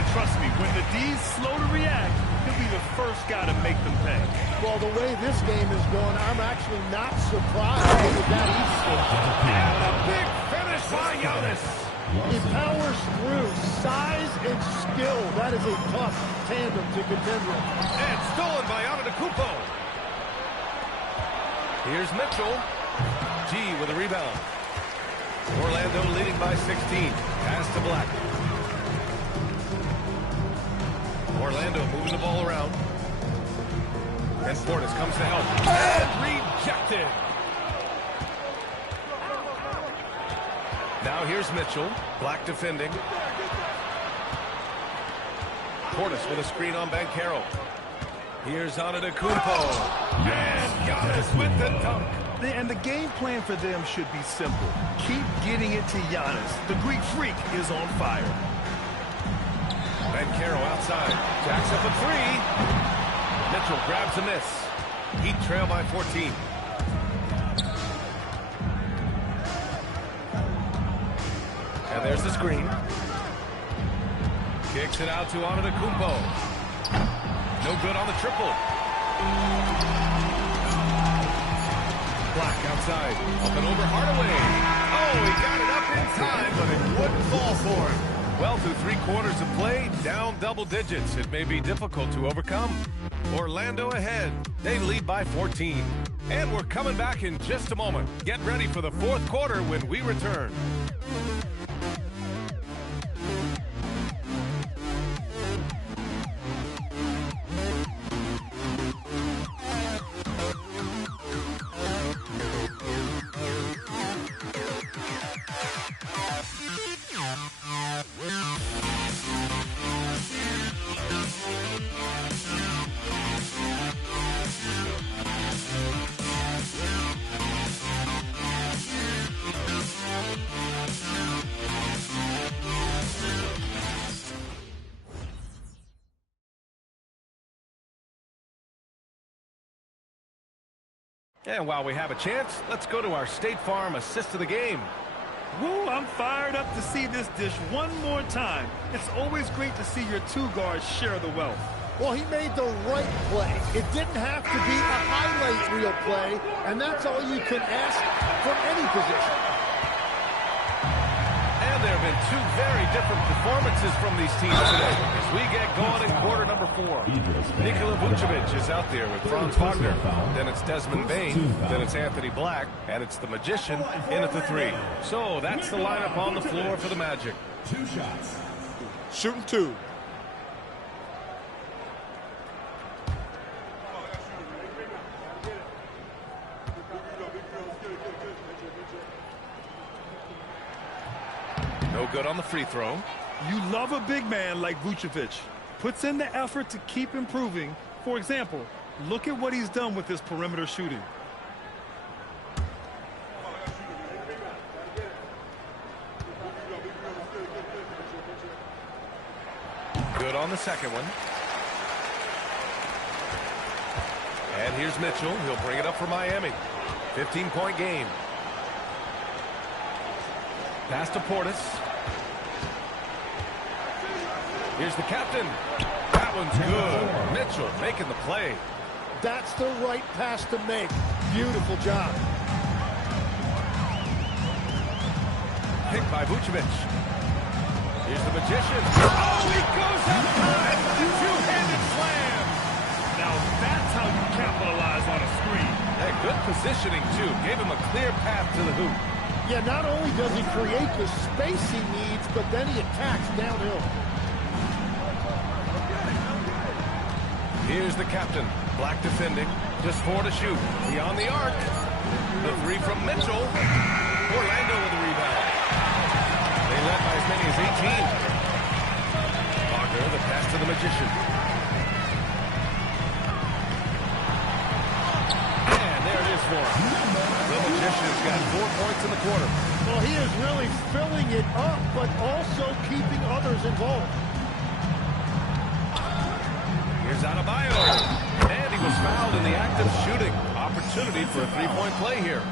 And trust me, when the D's slow to react, he'll be the first guy to make them pay. Well, the way this game is going, I'm actually not surprised it was that easy. And a big finish by Giannis. He powers through. Size and skill. That is a tough tandem to contend with. And stolen by Antetokounmpo. Here's Mitchell. G with a rebound. Orlando leading by 16. Pass to Black. Orlando moving the ball around. And Portis comes to help. And rejected. Now here's Mitchell. Black defending. Portis with a screen on Banchero. Here's Antetokounmpo. And Giannis with the dunk. And the game plan for them should be simple. Keep getting it to Giannis. The Greek freak is on fire. Banchero outside. Jacks up a three. Mitchell grabs a miss. Heat trail by 14. And there's the screen. Kicks it out to Antetokounmpo. No good on the triple. Black outside. Up and over Hardaway. Oh, he got it up in time, but it wouldn't fall for him. Well, through 3 quarters of play, down double digits. It may be difficult to overcome. Orlando ahead. They lead by 14. And we're coming back in just a moment. Get ready for the 4th quarter when we return. And while we have a chance, let's go to our State Farm assist of the game. Woo, I'm fired up to see this dish one more time. It's always great to see your 2 guards share the wealth. Well, he made the right play. It didn't have to be a highlight reel play, and that's all you can ask from any position. And there have been 2 very different performances from these teams today as we get going in quarter number 4. Nikola Vucevic is out there with Franz Wagner. Then it's Desmond Bane. Then it's Anthony Black. And it's the Magician in at the 3. So that's the lineup on the floor for the Magic. 2 shots. Shooting 2. No good on the free throw. You love a big man like Vucevic. Puts in the effort to keep improving. For example, look at what he's done with his perimeter shooting. Good on the second one. And here's Mitchell. He'll bring it up for Miami. 15-point game. Pass to Portis. Here's the captain. That one's good. Mitchell making the play. That's the right pass to make. Beautiful job. Picked by Vucevic. Here's the Magician. Oh, he goes up high. Two-handed slam. Now that's how you capitalize on a screen. Hey, good positioning, too. Gave him a clear path to the hoop. Yeah, not only does he create the space he needs, but then he attacks downhill. Here's the captain. Black defending. Just 4 to shoot. Beyond the arc. The 3 from Mitchell. Orlando with the rebound. They led by as many as 18. Wagner, the pass to the Magician. And there it is for him. The Magician's got 4 points in the quarter. Well, he is really filling it up, but also keeping others involved. Here's Adebayo. And he was fouled in the act of shooting. Opportunity for a 3-point play here.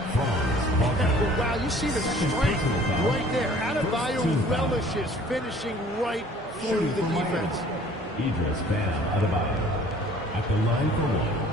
Wow, you see the strength right there. Adebayo relishes finishing right through the defense. Idris Bam Adebayo at the line for 1.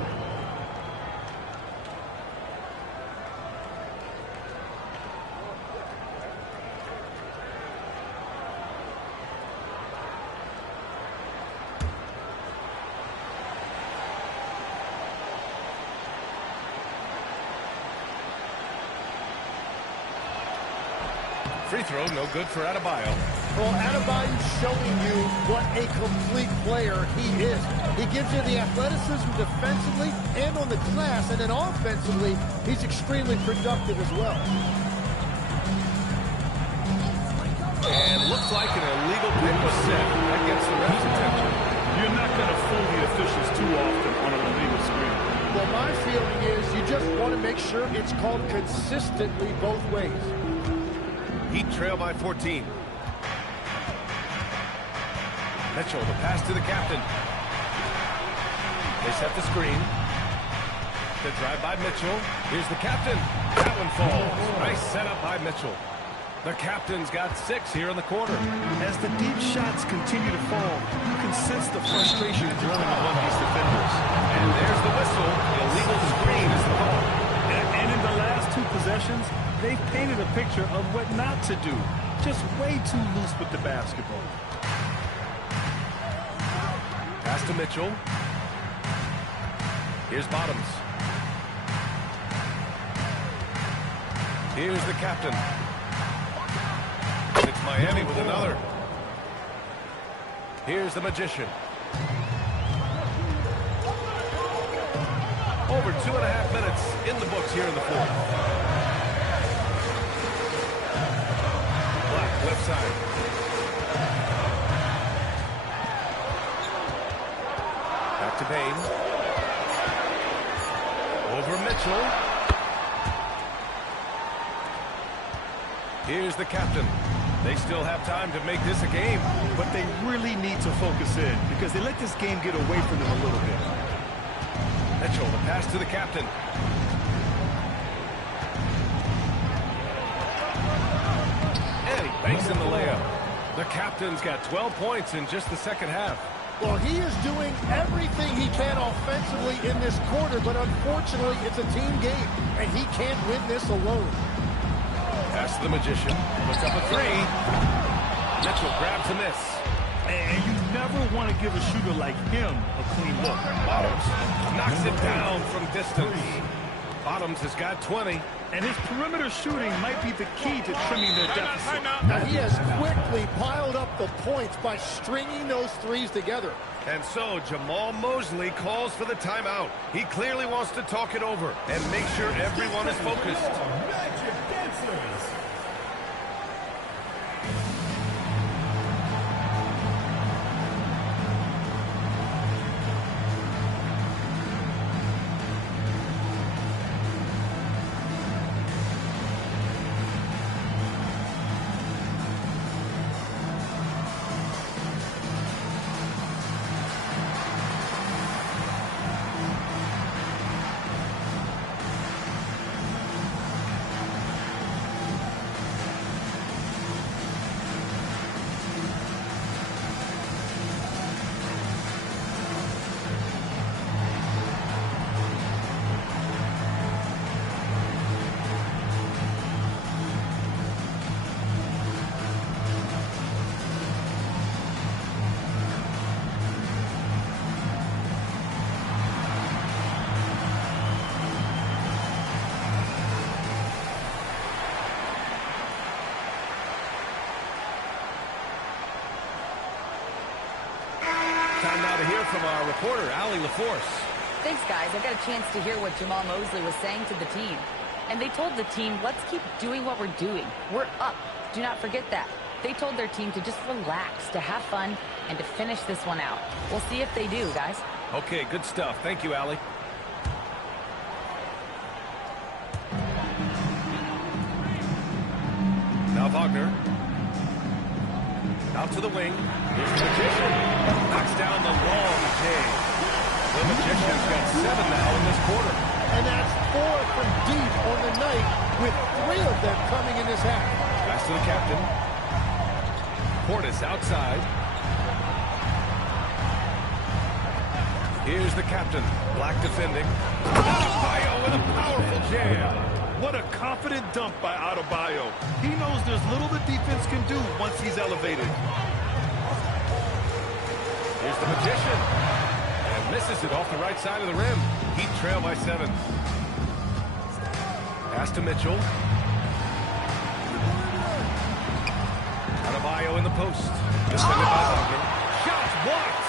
free throw, no good for Adebayo. Well, Adebayo's showing you what a complete player he is. He gives you the athleticism defensively and on the glass, and then offensively, he's extremely productive as well. And looks like an illegal pick was set. That gets the ref's attention. You're not going to fool the officials too often on an illegal screen. Well, my feeling is you just want to make sure it's called consistently both ways. Heat trail by 14. Mitchell, the pass to the captain. They set the screen. The drive by Mitchell. Here's the captain. That one falls. Nice setup by Mitchell. The captain's got 6 here in the quarter. As the deep shots continue to fall, you can sense the frustration growing among these defenders. And there's the whistle. The illegal screen is the call. And in the last 2 possessions, they've painted a picture of what not to do. Just way too loose with the basketball. Pass to Mitchell. Here's Bottoms. Here's the captain. It's Miami with another. Here's the magician. Over 2.5 minutes in the books here in the fourth. Black, left side. Back to Bain. Over Mitchell. Here's the captain. They still have time to make this a game. But they really need to focus in because they let this game get away from them a little bit. Mitchell, the pass to the captain. And he banks in the layup. The captain's got 12 points in just the second half. Well, he is doing everything he can offensively in this quarter, but unfortunately, it's a team game, and he can't win this alone. Pass to the magician. Puts up a 3. Mitchell grabs a miss. And you never want to give a shooter like him a clean look. Bottoms knocks it down from distance. Bottoms has got 20. And his perimeter shooting might be the key to trimming their deficit. Now, he has quickly piled up the points by stringing those threes together. And so Jamal Mosley calls for the timeout. He clearly wants to talk it over and make sure everyone is focused. Time now to hear from our reporter, Allie LaForce. Thanks, guys. I got a chance to hear what Jamal Mosley was saying to the team. And they told the team, let's keep doing what we're doing. We're up. Do not forget that. They told their team to just relax, to have fun, and to finish this one out. We'll see if they do, guys. Okay, good stuff. Thank you, Allie. Now Wagner. Out to the wing. Here's the magician. Knocks down the long J. The magician's got 7 now in this quarter. And that's 4 from deep on the night, with 3 of them coming in this half. Pass to the captain. Portis outside. Here's the captain. Black defending. Adebayo with a powerful jam. What a confident dump by Adebayo. He knows there's little the defense can do once he's elevated. Here's the magician. And misses it off the right side of the rim. Heat trail by 7. Pass to Mitchell. Adebayo in the post. Defended by Wagner. Shots blocked.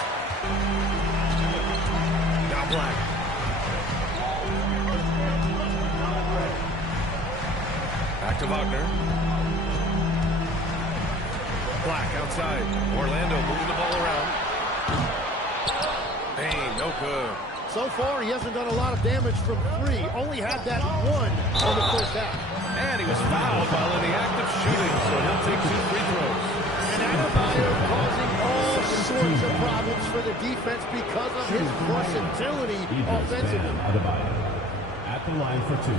Now Black. Back to Wagner. Black outside. Orlando moving the ball around. Payne, no good. So far, he hasn't done a lot of damage from three. Only had that one in the first half. And he was fouled while in the act of shooting, so he'll take 2 free throws. And Adebayo causing all sorts of problems for the defense because of his versatility offensively. Adebayo at the line for 2.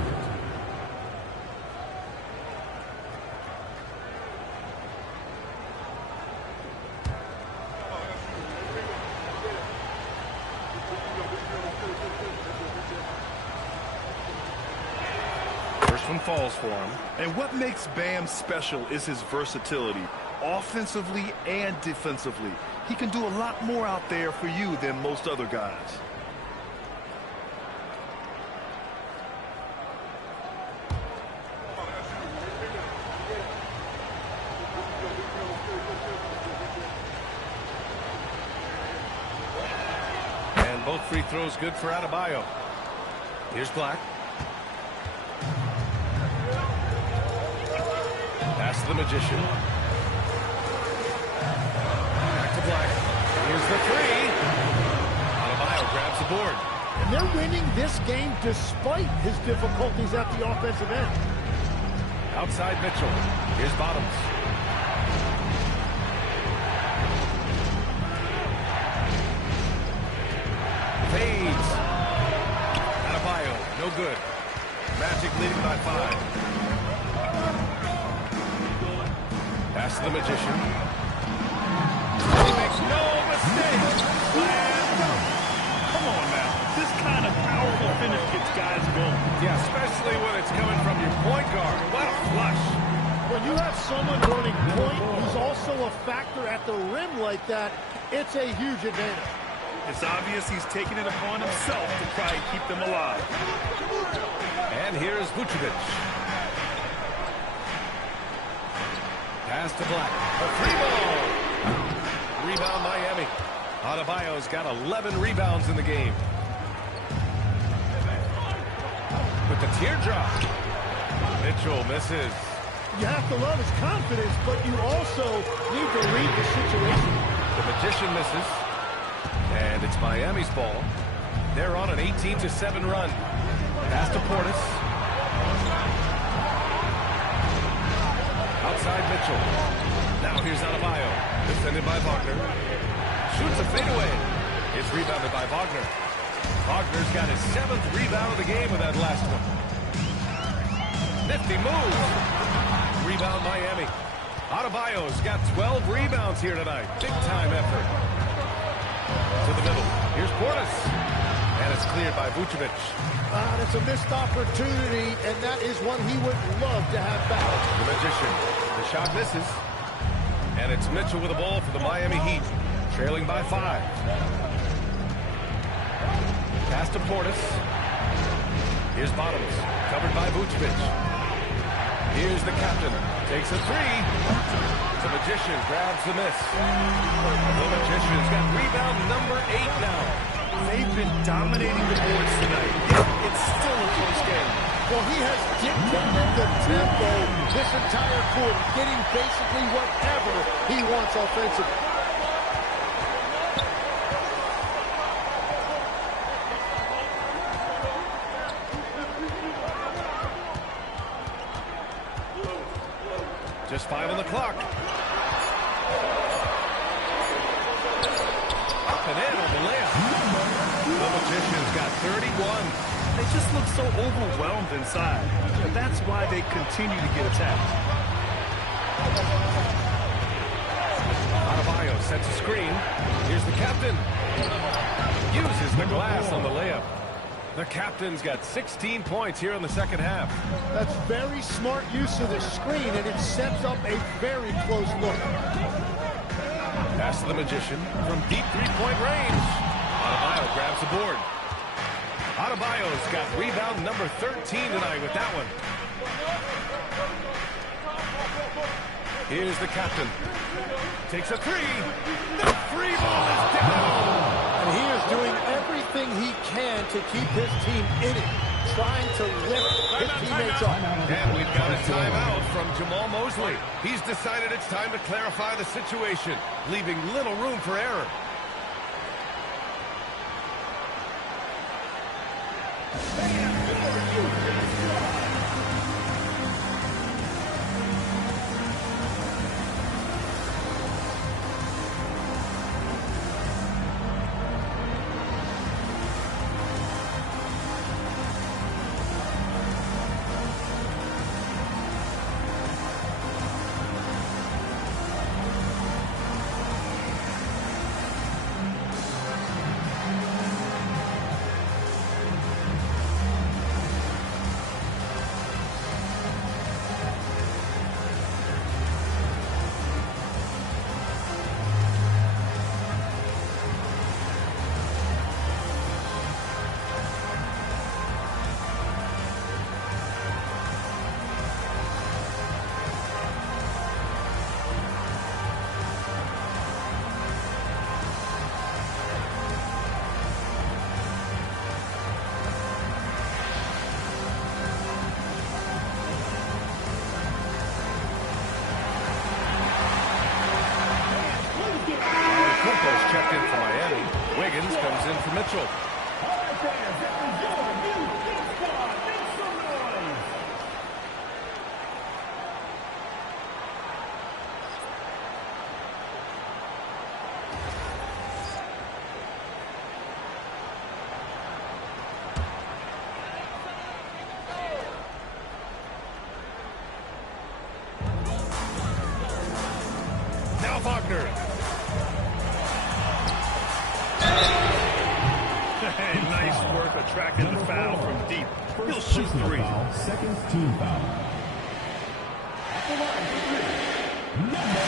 First one falls for him. And what makes Bam special is his versatility, offensively and defensively. He can do a lot more out there for you than most other guys. And both free throws good for Adebayo. Here's Black. Pass to the Magician. Back to Black. Here's the three. Adebayo grabs the board. And they're winning this game despite his difficulties at the offensive end. Outside Mitchell. Here's Bottoms. Fades. Adebayo, no good. Magic leading by 5. Pass to the Magician. He makes no mistake. Come on now. This kind of powerful finish gets guys going. Yeah, especially when it's coming from your point guard. What a flush. When you have someone running point who's also a factor at the rim like that, it's a huge advantage. It's obvious he's taking it upon himself to try and keep them alive. And here's Vucevic. Pass to Black. A free ball. Rebound Miami. Adebayo's got 11 rebounds in the game. With the teardrop. Mitchell misses. You have to love his confidence, but you also need to read the situation. The Magician misses. And it's Miami's ball. They're on an 18-7 run. Pass to Portis. Outside Mitchell. Now here's Adebayo. Defended by Wagner. Shoots a fadeaway. It's rebounded by Wagner. Wagner's got his 7th rebound of the game with that last one. Nifty move. Rebound Miami. Adebayo's got 12 rebounds here tonight. Big time effort. To the middle. Here's Portis. And it's cleared by Vucevic. That's a missed opportunity, and that is one he would love to have back. The Magician. The shot misses. And it's Mitchell with the ball for the Miami Heat. Trailing by 5. Pass to Portis. Here's Bottoms. Covered by Vucevic. Here's the captain. Takes a 3. The Magician grabs the miss. The Magician's got rebound number 8 now. They've been dominating the boards tonight. It's still a close game. Well, he has dictated the tempo this entire quarter, getting basically whatever he wants offensively. Just 5 on the clock. Up and in on the layup. The Magician's got 31. They just look so overwhelmed inside. And that's why they continue to get attacked. Adebayo sets a screen. Here's the captain. Uses the glass on the layup. The captain's got 16 points here in the second half. That's very smart use of the screen, and it sets up a very close look. Pass to the Magician from deep three-point range. Adebayo grabs the board. Adebayo's got rebound number 13 tonight with that one. Here's the captain. Takes a three. The free ball is down. And he is doing everything he can to keep his team in it, trying to lift his teammates up. And we've got a timeout from Jamahl Mosley. He's decided it's time to clarify the situation, leaving little room for error. Checked in for Miami. Wiggins comes in for Mitchell. Now Wagner. Hey, nice work attracting the foul from deep. He'll shoot three. Foul, second team foul. At the line for three, number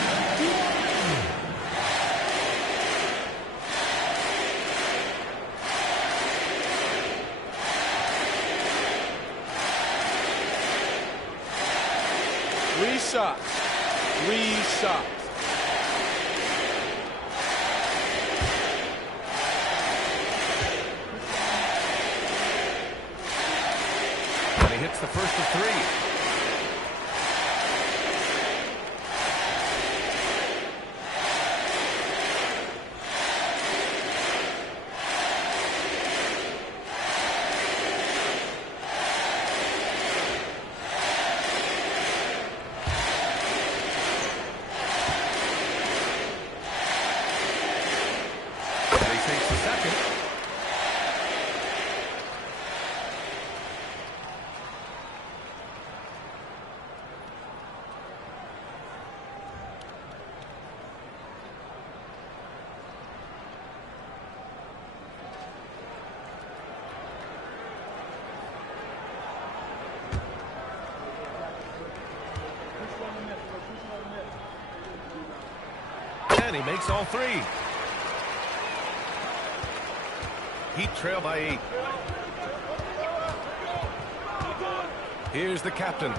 3 shots. 3 shots. Hits the first of three. And he takes the second. And he makes all three. Heat trail by 8. Here's the captain.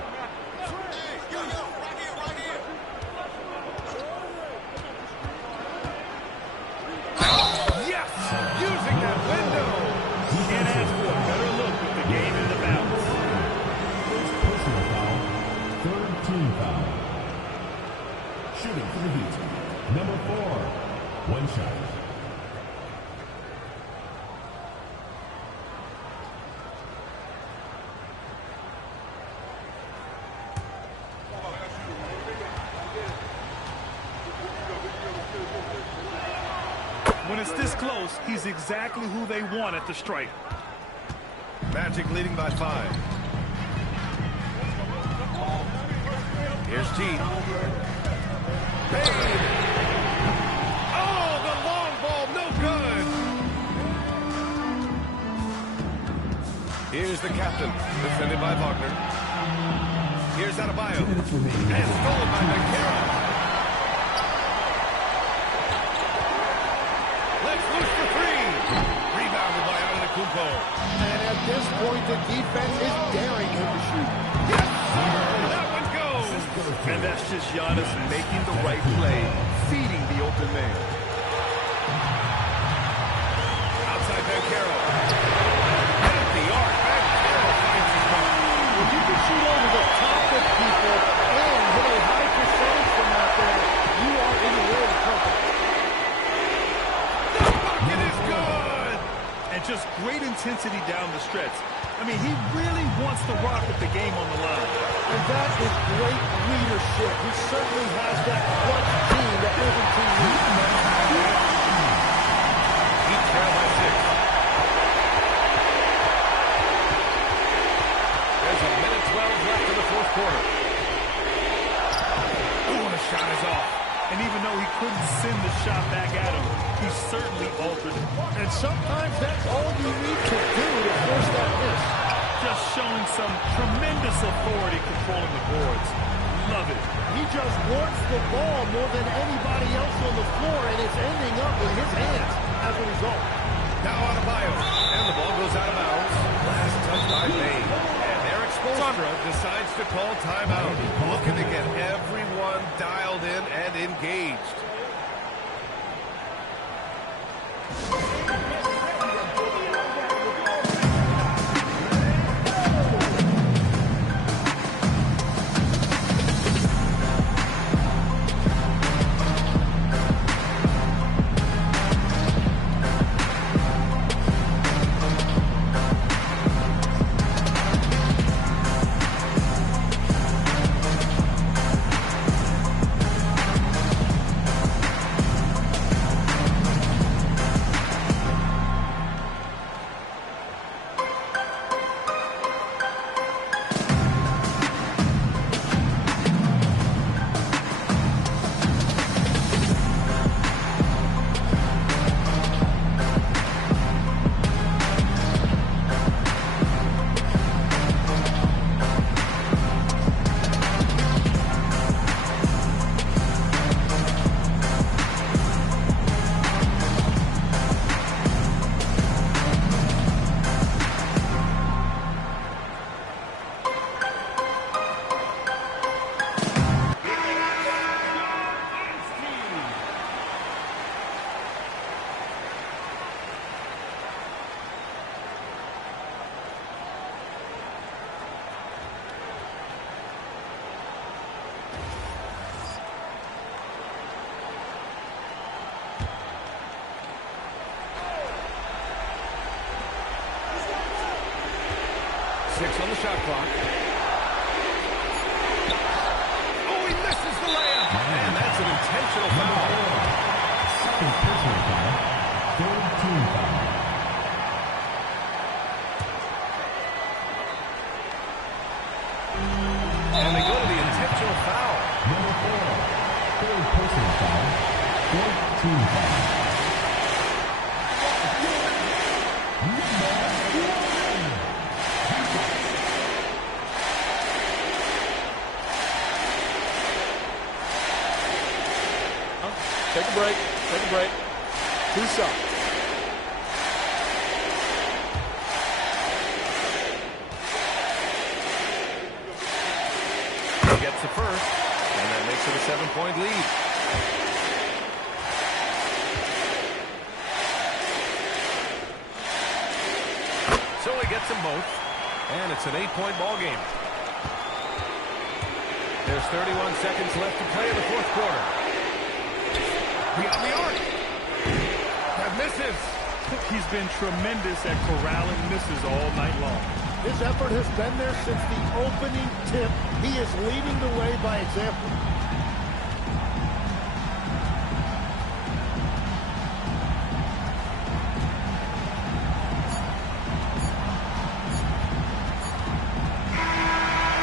Yes! Using that window! Can't ask for a better look with the game in the balance. First personal foul, third team foul. Shooting for the Heat, number 4, one shot. When it's this close, he's exactly who they want at the stripe. Magic leading by 5. Here's Teague. Bade. Oh, the long ball, no good. Here's the captain, defended by Wagner. Here's Adebayo. And stolen by Banchero. Let's loose for 3. Rebounded by Antetokounmpo. And at this point, the defense is daring him to shoot. Yes, sir. That one goes. And that's just Giannis making the right play, feeding the open man. Outside Banchero. At the arc. Banchero finds his mark. When you can shoot over the top of people and hit a high percentage from out there, you are in the world of company. The bucket is good! And just great intensity down the stretch. I mean, he really wants to rock with the game on the line. And that is great leadership. He certainly has that clutch team that every team needs. He trailed by 6. There's a minute 12 left in the fourth quarter. Ooh, and the shot is off. And even though he couldn't send the shot back at him, he certainly altered it. And sometimes that's all you need to do to force that miss. Just showing some tremendous authority controlling the boards. Love it. He just wants the ball more than anybody else on the floor, and it's ending up in his hands as a result. Now Adebayo, and the ball goes out of bounds. Last touch by May. And Eric Spoelstra decides to call timeout, looking to get everyone dialed in and engaged. On the shot clock. Oh, he misses the layup. And that's an intentional foul. Second personal foul. Third team foul. And they go to the intentional foul. Number 4. Third personal foul. Fourth team foul. Take a break. Take a break. 2 shots. He gets the first, and that makes it a 7-point lead. So he gets them both, and it's an 8-point ball game. There's 31 seconds left to play in the fourth quarter. Beyond the arc. That misses. He's been tremendous at corralling misses all night long. His effort has been there since the opening tip. He is leading the way by example.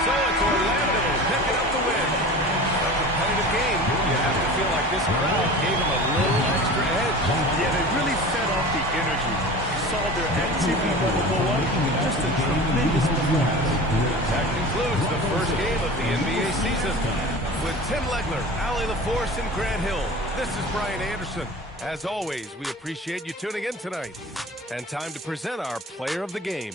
So it's Orlando picking up the win. A competitive game. You have to feel like this crowd gave him a little extra edge. Yeah, they really fed off the energy. You saw their activity level go up. Just a tremendous performance. That concludes the first game of the NBA season. With Tim Legler, Allie LaForce, and Grant Hill, this is Brian Anderson. As always, we appreciate you tuning in tonight. And time to present our player of the game.